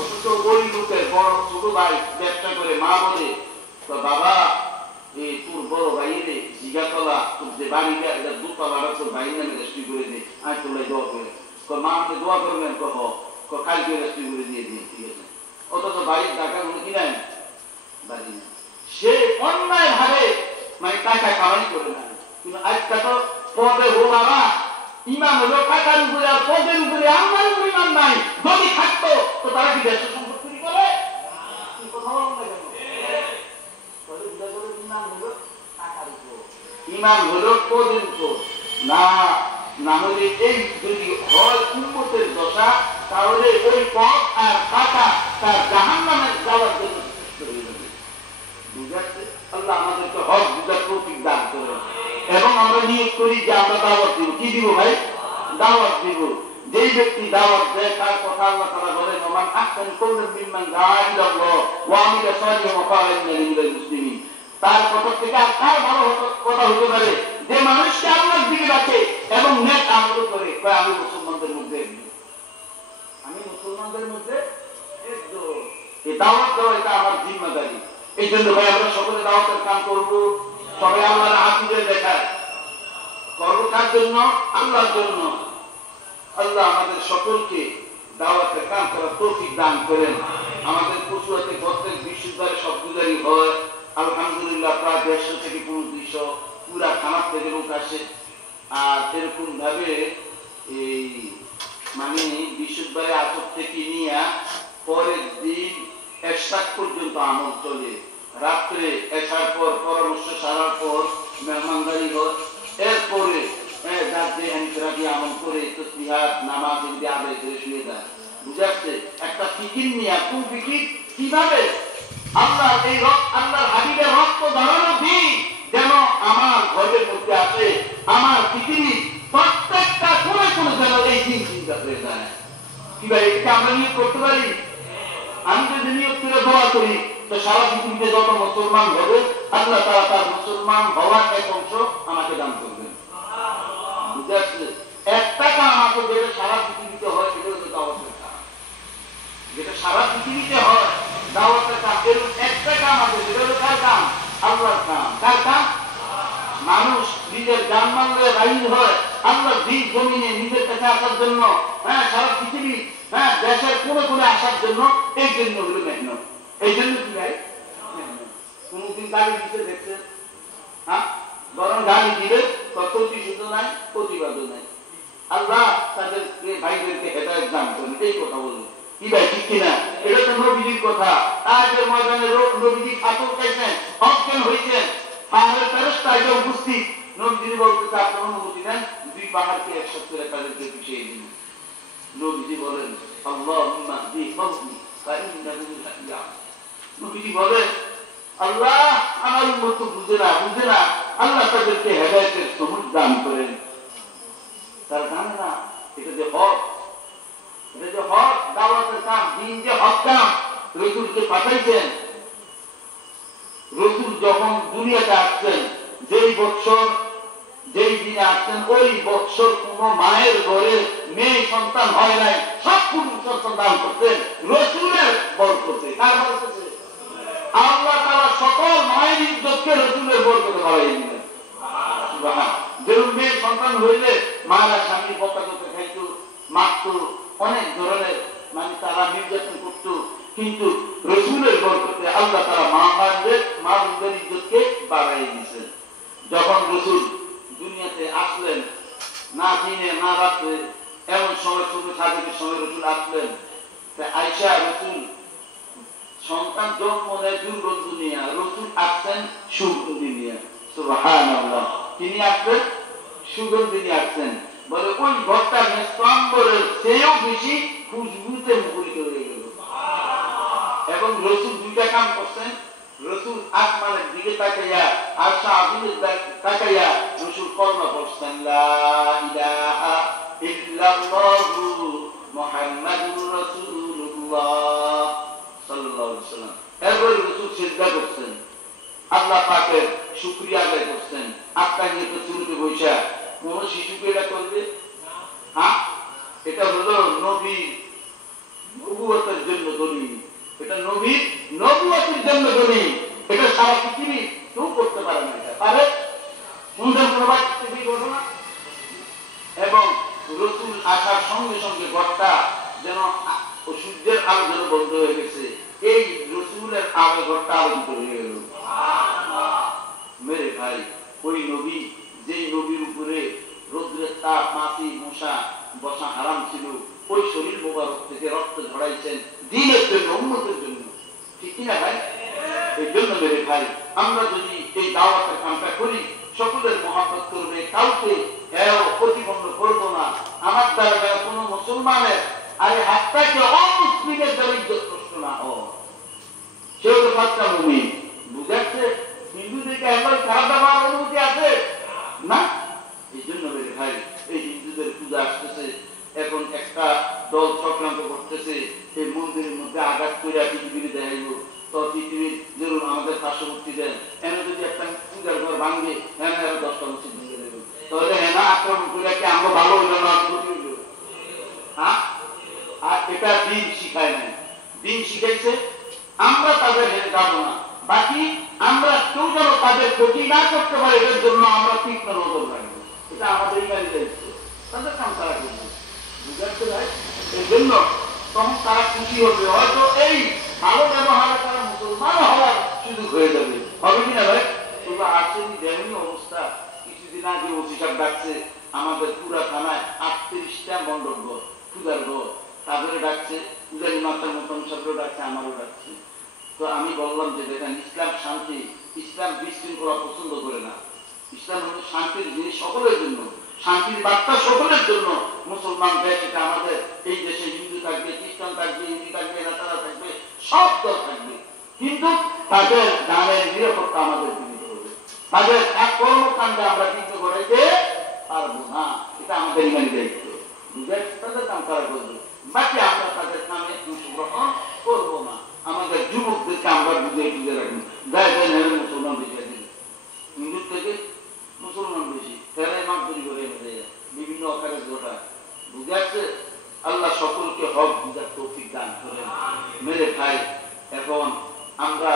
অথচ ওই লোকের বড় ছোট ভাই ব্যবসা করে, মা বলে, বাবা এই তোর বড় ভাইরে জিগাতলা, তোর যে বাড়িটা, এটা দুতলাটা তোর ভাই নামে রেস্ট্রি করে দে, আমি তোলাই দোয়া করে। মা আমাকে দোয়া করবেন, কালকে রেস্ট্রি করে দিয়ে দিয়ে, ঠিক আছে। অথচ ভাইয়ের টাকা গুলো কি নাই, বাড়ি না। সে অন্যায় ভাবে মানে টাকা কামাই করে না। কিন্তু আজকে তো পদে হোলারা ইমাম হলো টাকার উপরে, আর পদের উপরে আমার উপরে ইমাম নাই। যদি থাকতো তো তারা কি দেশের সম্পদ চুরি করে? কথা বলেন না কেন? ইমাম হলো টাকার উপর, ইমাম হলো পদের উপর না। না হলে এই যদি হয় উম্মতের দশা, তাহলে ওই পথ আর টাকা তার জাহান্নামে যাওয়ার জন্য বুঝাচ্ছে। আল্লাহ আমাদেরকে হক বুঝার তৌফিক দান করেন, এবং আমরা নিয়োগ করি যে আমরা দাওয়াত দিব। কি দিব ভাই? দাওয়াত দিব। যেই ব্যক্তি দাওয়াত দেয় তার কথা আল্লাহ তাআলা বলেন, ওমান আহসানু কওলান মিম্মান দাআ ইলাল্লাহ ওয়া আমিলা সালিহান ওয়া ক্বালা ইন্নানি মিনাল মুসলিমিন। তার কথা থেকে আর কার ভালো কথা হতে পারে যে মানুষকে আল্লাহর দিকে ডাকে এবং নেক আমল করে, আমি মুসলমানদের মধ্যে একজন, আমি মুসলমানদের মধ্যে একজন। এই দাওয়াত দেওয়া এটা আমার জিম্মাদারি। এই জন্য ভাই আমরা সকলে দাওয়াতের কাম করব, সবাই আল্লাহর হাফিজে দেখায় করব। কার জন্য? আল্লাহর জন্য। আল্লাহ আমাদের সকলকে দাওয়াতের কাম করার তৌফিক দান করেন। আমাদের পশুয়াতে প্রত্যেক বিশ্ববিদ্যালয়ে সব গুজারি হয় আলহামদুলিল্লাহ, প্রায় 150 থেকে 200 পুরা খামার থেকে লোক আসে। আর এরকম ভাবে এই মানে বিশ্ববিদ্যালয়ে আসর থেকে নিয়ে পরের দিন একসাথ পর্যন্ত আমল চলে। রাত্রে এসার পর পরামর্শ সারার পর মেহমানদারি হয়। এরপরে আমল করে তসবিহাত নামাজ আদায় করে শুয়ে যায়। বুঝাচ্ছে একটা ফিকির নিয়ে, কোন ফিকির? কিভাবে আল্লাহ এই আল্লাহর হাবিবের রক্ত ধারণা দিই যেন আমার ঘরের মধ্যে আসে, আমার পৃথিবীর প্রত্যেকটা কোণে কোণে যেন এই দিন চিন্তা হয়ে যায়। কি ভাই, এটা আমরা নিয়োগ করতে পারি? আমি যদি নিয়োগ করে দোয়া করি, তো সারা পৃথিবীতে যত মুসলমান হবে আল্লাহ তাআলা তার মুসলমান হওয়ার এক অংশ আমাকে দান করবেন। বুঝতে আসছে? 1 টাকা আমাকে যেটা সারা পৃথিবীতে হয়, সেটা হচ্ছে দাওয়াতের কাম। যেটা সারা পৃথিবীতে হয় দাওয়াতের কাম, এর 1 টাকা আমাকে, সেটা হলো কার কাম? আল্লাহর কাম। কার কাম? মানুষ নিজের জান মাল দিয়ে বাহির হয় আল্লাহর দ্বীন জমিনে নিজের কাছে আসার জন্য, সারা পৃথিবী, দেশের কোনে কোনে আসার জন্য। এই জন্য হলো মেহনত। এই জন্য কি ভাই? কোনদিন গালি দিতে দেখছেন? বরং গালি দিলে কতটি শুধু নাই, প্রতিবাদও নাই। আল্লাহ তাদেরকে ভাইদেরকে হেদায়েত দান করেন। এই কথা বলুন। কি ভাই ঠিক কিনা? এটা তো নবীজির কথা। তাজের ময়দানে নবীজি খাতর খাইছেন, অজ্ঞান হয়েছেন, পাহাড়ের ফেরেশতা এসে উপস্থিত, নবীজি বলতেছে আপনার অনুমতি দেন দুই পাহাড়কে একসাথে করে তাদেরকে পিছিয়ে দিন। নবীজি বলেন আল্লাহুম্মা বিফদলি ফাইন্নাহু ইয়া'লাম। নবীজি বলেন আল্লাহ আমার উম্মত বুঝে না, আল্লাহ তাদেরকে হেদায়েতের সবুজ দান করেন। তার জানে না এটা যে হক, দাওয়াতের কাম, দিন যে হক কাম, রাসূলকে পাঠাইছেন। রাসূল যখন দুনিয়াতে আসছেন, যেই বছর যেই দিনে আসছেন, ওই বছর কোন মায়ের ঘরে মেয়ে সন্তান হয় নাই, সব পুরুষ সন্তান দান করতেন রাসূলের বরকতে। কার বরকতে? আল্লাহ তাআলা সকল মায়ের ইজ্জতকে রাসূলের বরকতে বাড়াই দিলেন। সুবহান। যেরকম মেয়ে সন্তান হইলে মারা স্বামী বকাঝকা খাইতো, মারতো, অনেক ধরনের মানে তারা নির্যাতন করত, কিন্তু রাসূলের বরকতে আল্লাহ তাআলা মা বোনদের ইজ্জতকে বাড়াই দিয়েছেন। যখন রাসূল দুনিয়াতে আসলেন, না দিনে না রাতে, এমন সময় ছোট সাদিকের সময় রাসূল আসলেন। আয়েশা রাসূল সন্তান জন্ম নেয় দুর্গন্ধ নিয়ে, রাসূল আসছেন সুগন্ধি নিয়ে। সুবহানাল্লাহ। তিনি আসছেন সুগন্ধি নিয়ে আসছেন। বলে ওই ঘরটা স্তম্ভের চেয়েও বেশি খুশবুতে মুখরিত হয়ে গেল। এবং রাসূল দুইটা কাম করছেন। রাসূল আসমানের দিকে তাকাইয়া আর সাহাবীদের তাকাইয়া রাসূল কলমা পড়ছেন লা ইলাহা ইল্লাল্লাহু মুহাম্মাদুর রাসূলুল্লাহ সাল্লাল্লাহু আলাইহি ওয়াসাল্লাম। এরপর রাসূল সিজদা করছেন, আল্লাহ পাকের শুকরিয়া আদায় করছেন। আপনার নিয়ে তো চুরিতে বৈশা কোন শিশুকে এটা করবে? হ্যাঁ, এটা হলো নবীর নবুয়তের জন্য দলিল। এটা নবীর নবুয়তের জন্য দলিল। এটা সারা পৃথিবী কেউ করতে পারে না। এটা পারে সুন্দর প্রবাদ ঘটনা। এবং রাসূল আসার সঙ্গে সঙ্গে ঘরটা যেন সূর্যের আলো যেন বন্ধ হয়ে গেছে, এই রাসূলের আলো ঘরটা আলোকিত হয়ে গেল। মেরে ভাই, ওই নবী যেই নবীর উপরে রৌদ্রের তাপ, মাছি, মশা বসা হারাম ছিল, ওই শরীর মোবারক থেকে রক্ত ঝরাইছেন দিনের জন্য, উম্মতের জন্য। ঠিক কিনা ভাই? এই জন্য মেরে ভাই, আমরা যদি এই দাওয়াতের কামটা করি, সকলের মহব্বত করবে, কাউকে প্রতিবন্ধ করবো না। আমার দ্বারা কোনো মুসলমানের আরে হাতটাকে অমুসলিমের দ্বারা ইজ্জত প্রশ্ন না হয়, সেও তো বাচ্চা মুমিন। বুঝাচ্ছে হিন্দুদেরকে একবার খারাপ ব্যবহার অনুমতি আছে না। এই জন্য মেরে ভাই, এই হিন্দুদের পূজা আসতেছে, এখন একটা দল চক্রান্ত করতেছে এই মন্দিরের মধ্যে আঘাত করে পৃথিবীর দেখাইব। তো পৃথিবীর ধরুন আমাদের পার্শ্ববর্তী দেন, এনে যদি একটা পূজার ঘর ভাঙবে, হ্যাঁ 10টা মসজিদ ভেঙে দেবে, তাহলে হ্যাঁ আক্রমণ করে কি আমরা ভালো হইল না? হ্যাঁ, আর এটা দিন শিখায় নাই। দিন শিখাইছে আমরা তাদের হেরে যাবো না, বাকি আমরা কেউ যেন তাদের ক্ষতি না করতে পারে এটার জন্য আমরা তীক্ষ্ণ নজর রাখবো। এটা আমাদের ইমানি দায়িত্ব। তাদের কাম তারা করবে। বুঝতে ভাই? এই জন্য তখন তারা খুশি হবে, হয়তো এই ভালো ব্যবহারে তারা মুসলমান হওয়ার সুযোগ হয়ে যাবে। হবে কিনা ভাই? তোমরা আসেনি যেমনি অবস্থা, কিছুদিন আগে ওসি সাহেব ডাকছে আমাদের পুরা থানায় 38টা মণ্ডপ ঘর, পূজার ঘর, তাদের ডাকছে, পূজারী মাতার মতন সাহেবও ডাকছে, আমারও ডাকছে। তো আমি বললাম যে দেখেন, ইসলাম শান্তি, ইসলাম বিশৃঙ্খলা পছন্দ করে না। ইসলাম হচ্ছে শান্তির জিনিস, সকলের জন্য শান্তির বার্তা, সকলের জন্য। মুসলমান দেশ এটা আমাদের, এই দেশে হিন্দু থাকবে, খ্রিস্টান থাকবে, হিন্দু থাকবে, নেতারা থাকবে, সব দল থাকবে, কিন্তু তাদের গানের নিরাপত্তা আমাদের দিতে হবে। তাদের এক কর্মকাণ্ডে আমরা কিন্তু করাইতে পারবো না, এটা আমাদের ইমানি দায়িত্ব। বুঝে তাদের কাম তারা করবে, বাকি আমরা তাদের নামে অংশগ্রহণ করবো না। আমাদের যুবকদেরকে আমরা বুঝে রাখবো, গায়ে গায়ে নেবে মুসলমান বেশি দিন, হিন্দুর থেকে মুসলমান বেশি, ফেরাই মাপ তৈরি করে বিভিন্ন আকারে গোটা। বুঝে আসছে? আল্লাহ সকলকে হক বুঝার তৌফিক দান করেন। মেরে ভাই, এখন আমরা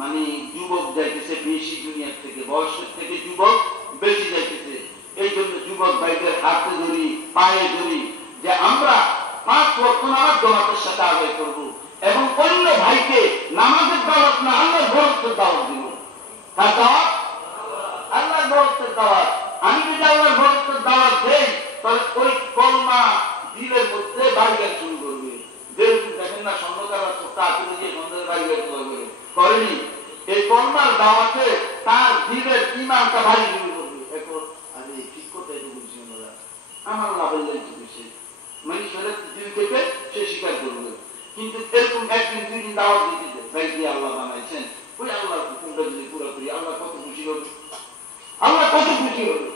মানে যুবক যাইতেছে বেশি দুনিয়ার থেকে, বয়সের থেকে যুবক বেশি যাইতেছে। এই জন্য যুবক ভাইদের হাতে ধরি, পায়ে ধরি যে আমরা 5 ওয়াক্ত নামাজ জামাতের সাথে আদায় করবো, এবং অন্য ভাইকে নামাজের দাওয়াত না, আল্লাহর বরকতের দাওয়াত দিব। তার দাওয়াত আল্লাহর বরকতের দাওয়াত। আমি যদি আল্লাহর বরকতের দাওয়াত দেই, তাহলে ওই কলমা দিলের মধ্যে বাড়িয়ে শুরু করবে। যেরকম দেখেন না স্বর্ণকার তা তুলে দিয়ে বন্ধের বাড়ি করেনি, এই কর্মার দাওয়াতে তার জীবের ইমানটা ভারী শুরু করবে। এখন আরে ঠিক কথা এটা বলছি আমরা, আমার লাভের লাইতে বেশি মানে সেটা দিল থেকে সে স্বীকার করবে। কিন্তু এরকম একদিন দুই দিন দাওয়াত দিতে ভাই দিয়ে আল্লাহ বানাইছেন, ওই আল্লাহর হুকুমটা যদি পুরোপুরি, আল্লাহ কত খুশি হবে, আল্লাহ কত খুশি হবে।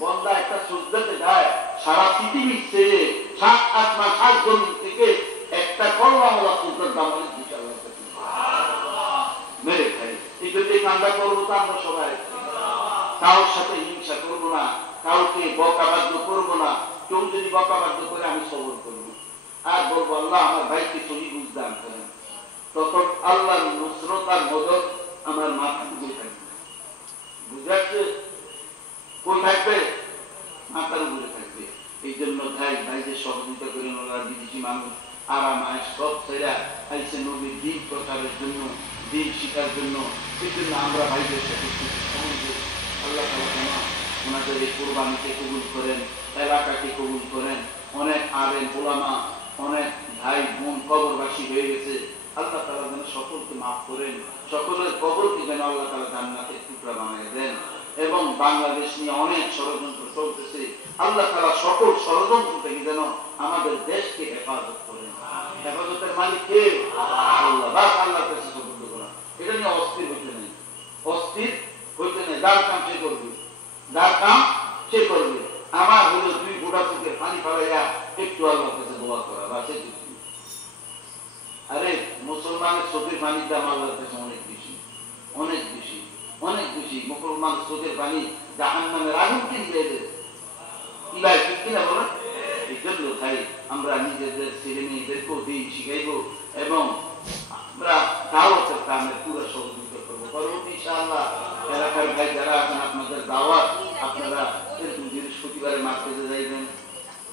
বন্দা একটা শ্রদ্ধাতে যায় সারা পৃথিবীর চেয়ে 7 আসমান 7 জমিন থেকে একটা কলমাওয়ালা শ্রদ্ধার দাম অনেক বেশি আল্লাহ মেরে খাই। এই জন্য কান্দা করবো তো আমরা সবাই, কারোর সাথে হিংসা করবো না, কাউকে বকাবাদ্য করবো না। কেউ যদি বকাবাদ্য করে আমি সবর করবো আর বলবো আল্লাহ আমার ভাইকে সহি বুঝদান করেন, তখন আল্লাহর নুসরত আর মদদ আমার মাথা উপরে থাকবে। বুঝাচ্ছে কোন থাকবে? মাথার উপরে থাকবে। এই জন্য ভাই ভাইদের সহযোগিতা করেন। ওরা বিদেশি মানুষ আরাম আয় সব ছেড়া আইসে নবীর দিন প্রচারের জন্য, দিন শিখার জন্য। এই জন্য আমরা ভাইদের সাথে আল্লাহ তাআলা ওনাদের এই কোরবানিকে কবুল করেন, এলাকাকে কবুল করেন। অনেক আলেম ওলামা, অনেক ভাই বোন কবরবাসী হয়ে গেছে, আল্লাহ তাআলা যেন সকলকে মাফ করেন, সকলের কবরকে যেন আল্লাহ তাআলা জান্নাতের টুকরা বানিয়ে দেন। এবং বাংলাদেশ নিয়ে অনেক ষড়যন্ত্র চলতেছে, আল্লাহ তাআলা সকল ষড়যন্ত্র থেকে যেন আমাদের দেশকে হেফাজত করেন। হেফাজতের মালিক কে? আল্লাহ। বাস আল্লাহর কাছে সুবর্দ করা, এটা নিয়ে অস্থির হইতে নেই, অস্থির হইতে নেই। যার কাম সে করবে, যার কাম সে করবে। আমার হলো 2 ফোঁটা চোখের পানি ফেলাইয়া একটু আল্লাহর কাছে দোয়া করা, বাস এটুকু। আরে মুসলমানের চোখের পানির দাম আল্লাহর কাছে অনেক বেশি, অনেক বেশি, অনেক বেশি। মুসলমান চোখের পানি জাহান্নামের আগুনকে নিয়ে দেয়। কি ভাই ঠিক কিনা বলেন? এই জন্য ভাই আমরা নিজেদের ছেলে মেয়েদেরকেও দিন শিখাইব এবং আমরা দাওয়াতের কামে পুরো সহযোগিতা করবো। পরবর্তী ইনশাআল্লাহ এলাকার ভাই যারা আছেন আপনাদের দাওয়াত, আপনারা এরকম বৃহস্পতিবারে মার্কেটে যাইবেন,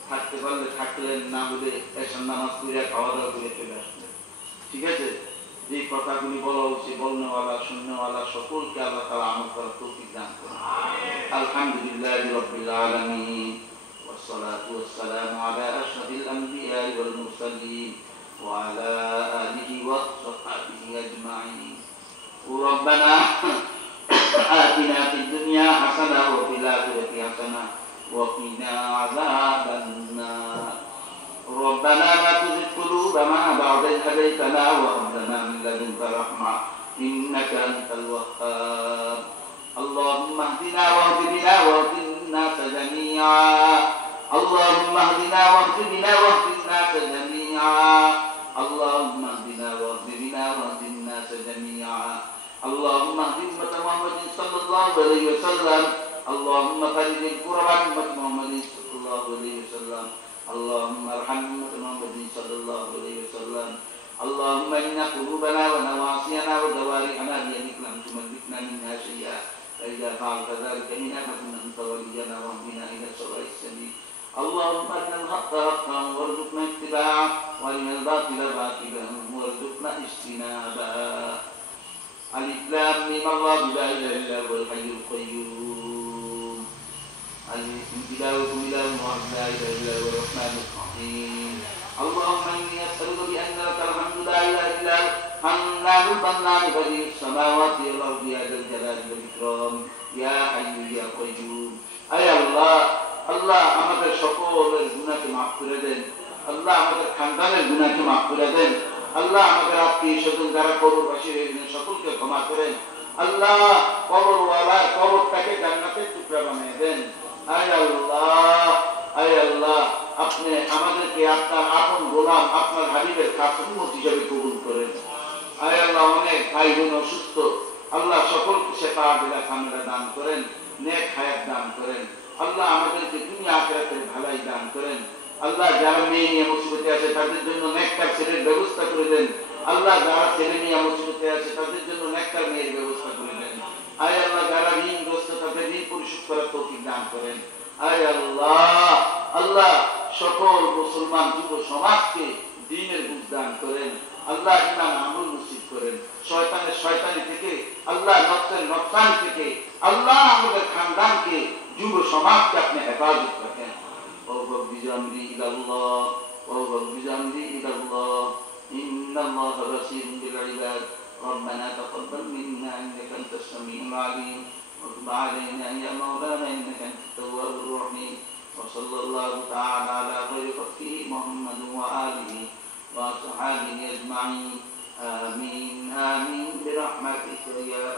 থাকতে পারলে থাকলেন, না হলে এসব নামাজ পড়ে খাওয়া দাওয়া করে চলে আসলেন। ঠিক আছে? যে কথাগুলি বলা উচিত, বলনেওয়ালা শুননেওয়ালা সকলকে আল্লাহ তাআলা আমল করার তৌফিক দান করুন। আলহামদুলিল্লাহি রাব্বিল আলামিন والصلاة والسلام على أشرف الأنبياء والمرسلين وعلى آله وصحبه أجمعين. ربنا آتنا في الدنيا حسنة وفي الآخرة حسنة وقنا عذاب النار. ربنا لا تزغ قلوبنا بعد إذ هديتنا وهب لنا من لدنك رحمة إنك أنت الوهاب. اللهم اهدنا واهد بنا واهد الناس جميعا. اللهم اهدنا واهد بنا واهد الناس جميعا. اللهم اهدنا واهد بنا واهد الناس جميعا. اللهم اهد أمة محمد صلى الله عليه وسلم. اللهم فرج كرب أمة محمد صلى الله عليه وسلم. اللهم ارحم أمة محمد صلى الله عليه وسلم. اللهم إن قلوبنا ونواصينا وجوارحنا بيدك لم تملكنا منها شيئا، فإذا فعلت ذلك منا فكن أنت ولينا واهدنا إلى الصراط السبيل. اللهم أرنا الحق حقا وارزقنا اتباعه وأرنا الباطل باطلا وارزقنا اجتنابه. ألف لام ميم الله لا إله إلا هو الحي القيوم. إلهكم إله واحد لا إله إلا هو الرحمن الرحيم. اللهم إني أسألك بأن لك الحمد لا إله إلا حنان المنان بديع السماوات والأرض يا ذا الجلال والإكرام يا حي يا قيوم. أي الله আল্লাহ আমাদের সকলের গুনাহকে মাফ করে দেন। আল্লাহ আমাদের খানদানের গুনাহকে মাফ করে দেন। আল্লাহ আমাদের আত্মীয় স্বজন যারা কবরবাসী হয়ে গেলেন সকলকে ক্ষমা করেন। আল্লাহ কবরওয়ালার কবরটাকে জান্নাতের টুকরা বানিয়ে দেন। আয় আল্লাহ, আয় আল্লাহ, আপনি আমাদেরকে আপনার আপন গোলাম, আপনার হাবিবের খাস উম্মত হিসেবে কবুল করেন। আয় আল্লাহ, অনেক ভাই বোন অসুস্থ, আল্লাহ সকলকে শেফা আদিলা কামিলা দান করেন, নেক হায়াত দান করেন। আল্লাহ আমাদেরকে দুনিয়া আখিরাতের ভালাই দান করেন। আল্লাহ যারা মেয়ে নিয়ে মুসিবতে আছে তাদের জন্য নেককার ছেলের ব্যবস্থা করে দেন। আল্লাহ যারা ছেলে নিয়ে মুসিবতে আছে তাদের জন্য নেককার মেয়ের ব্যবস্থা করে দেন। আয় আল্লাহ যারা ঋণগ্রস্ত তাদের ঋণ পরিশোধ করার তৌফিক দান করেন। আয় আল্লাহ, আল্লাহ সকল মুসলমান যুব সমাজকে দ্বীনের বুঝ দান করেন। আল্লাহ ইমান আমল নসিব করেন। শয়তানের শয়তানি থেকে, আল্লাহ নফসের নফসানি থেকে আল্লাহ আমাদের খানদানকে যুব সমাজকে আপনি হেফাজত রাখেন। وهو بذنبي إلى الله إن الله بصير بالعباد ربنا تقبل منا إنك أنت السميع العليم وتب علينا يا مولانا إنك أنت التواب الرحيم وصلى الله تعالى على خير خلقه محمد وآله وصحبه أجمعين آمين آمين برحمتك يا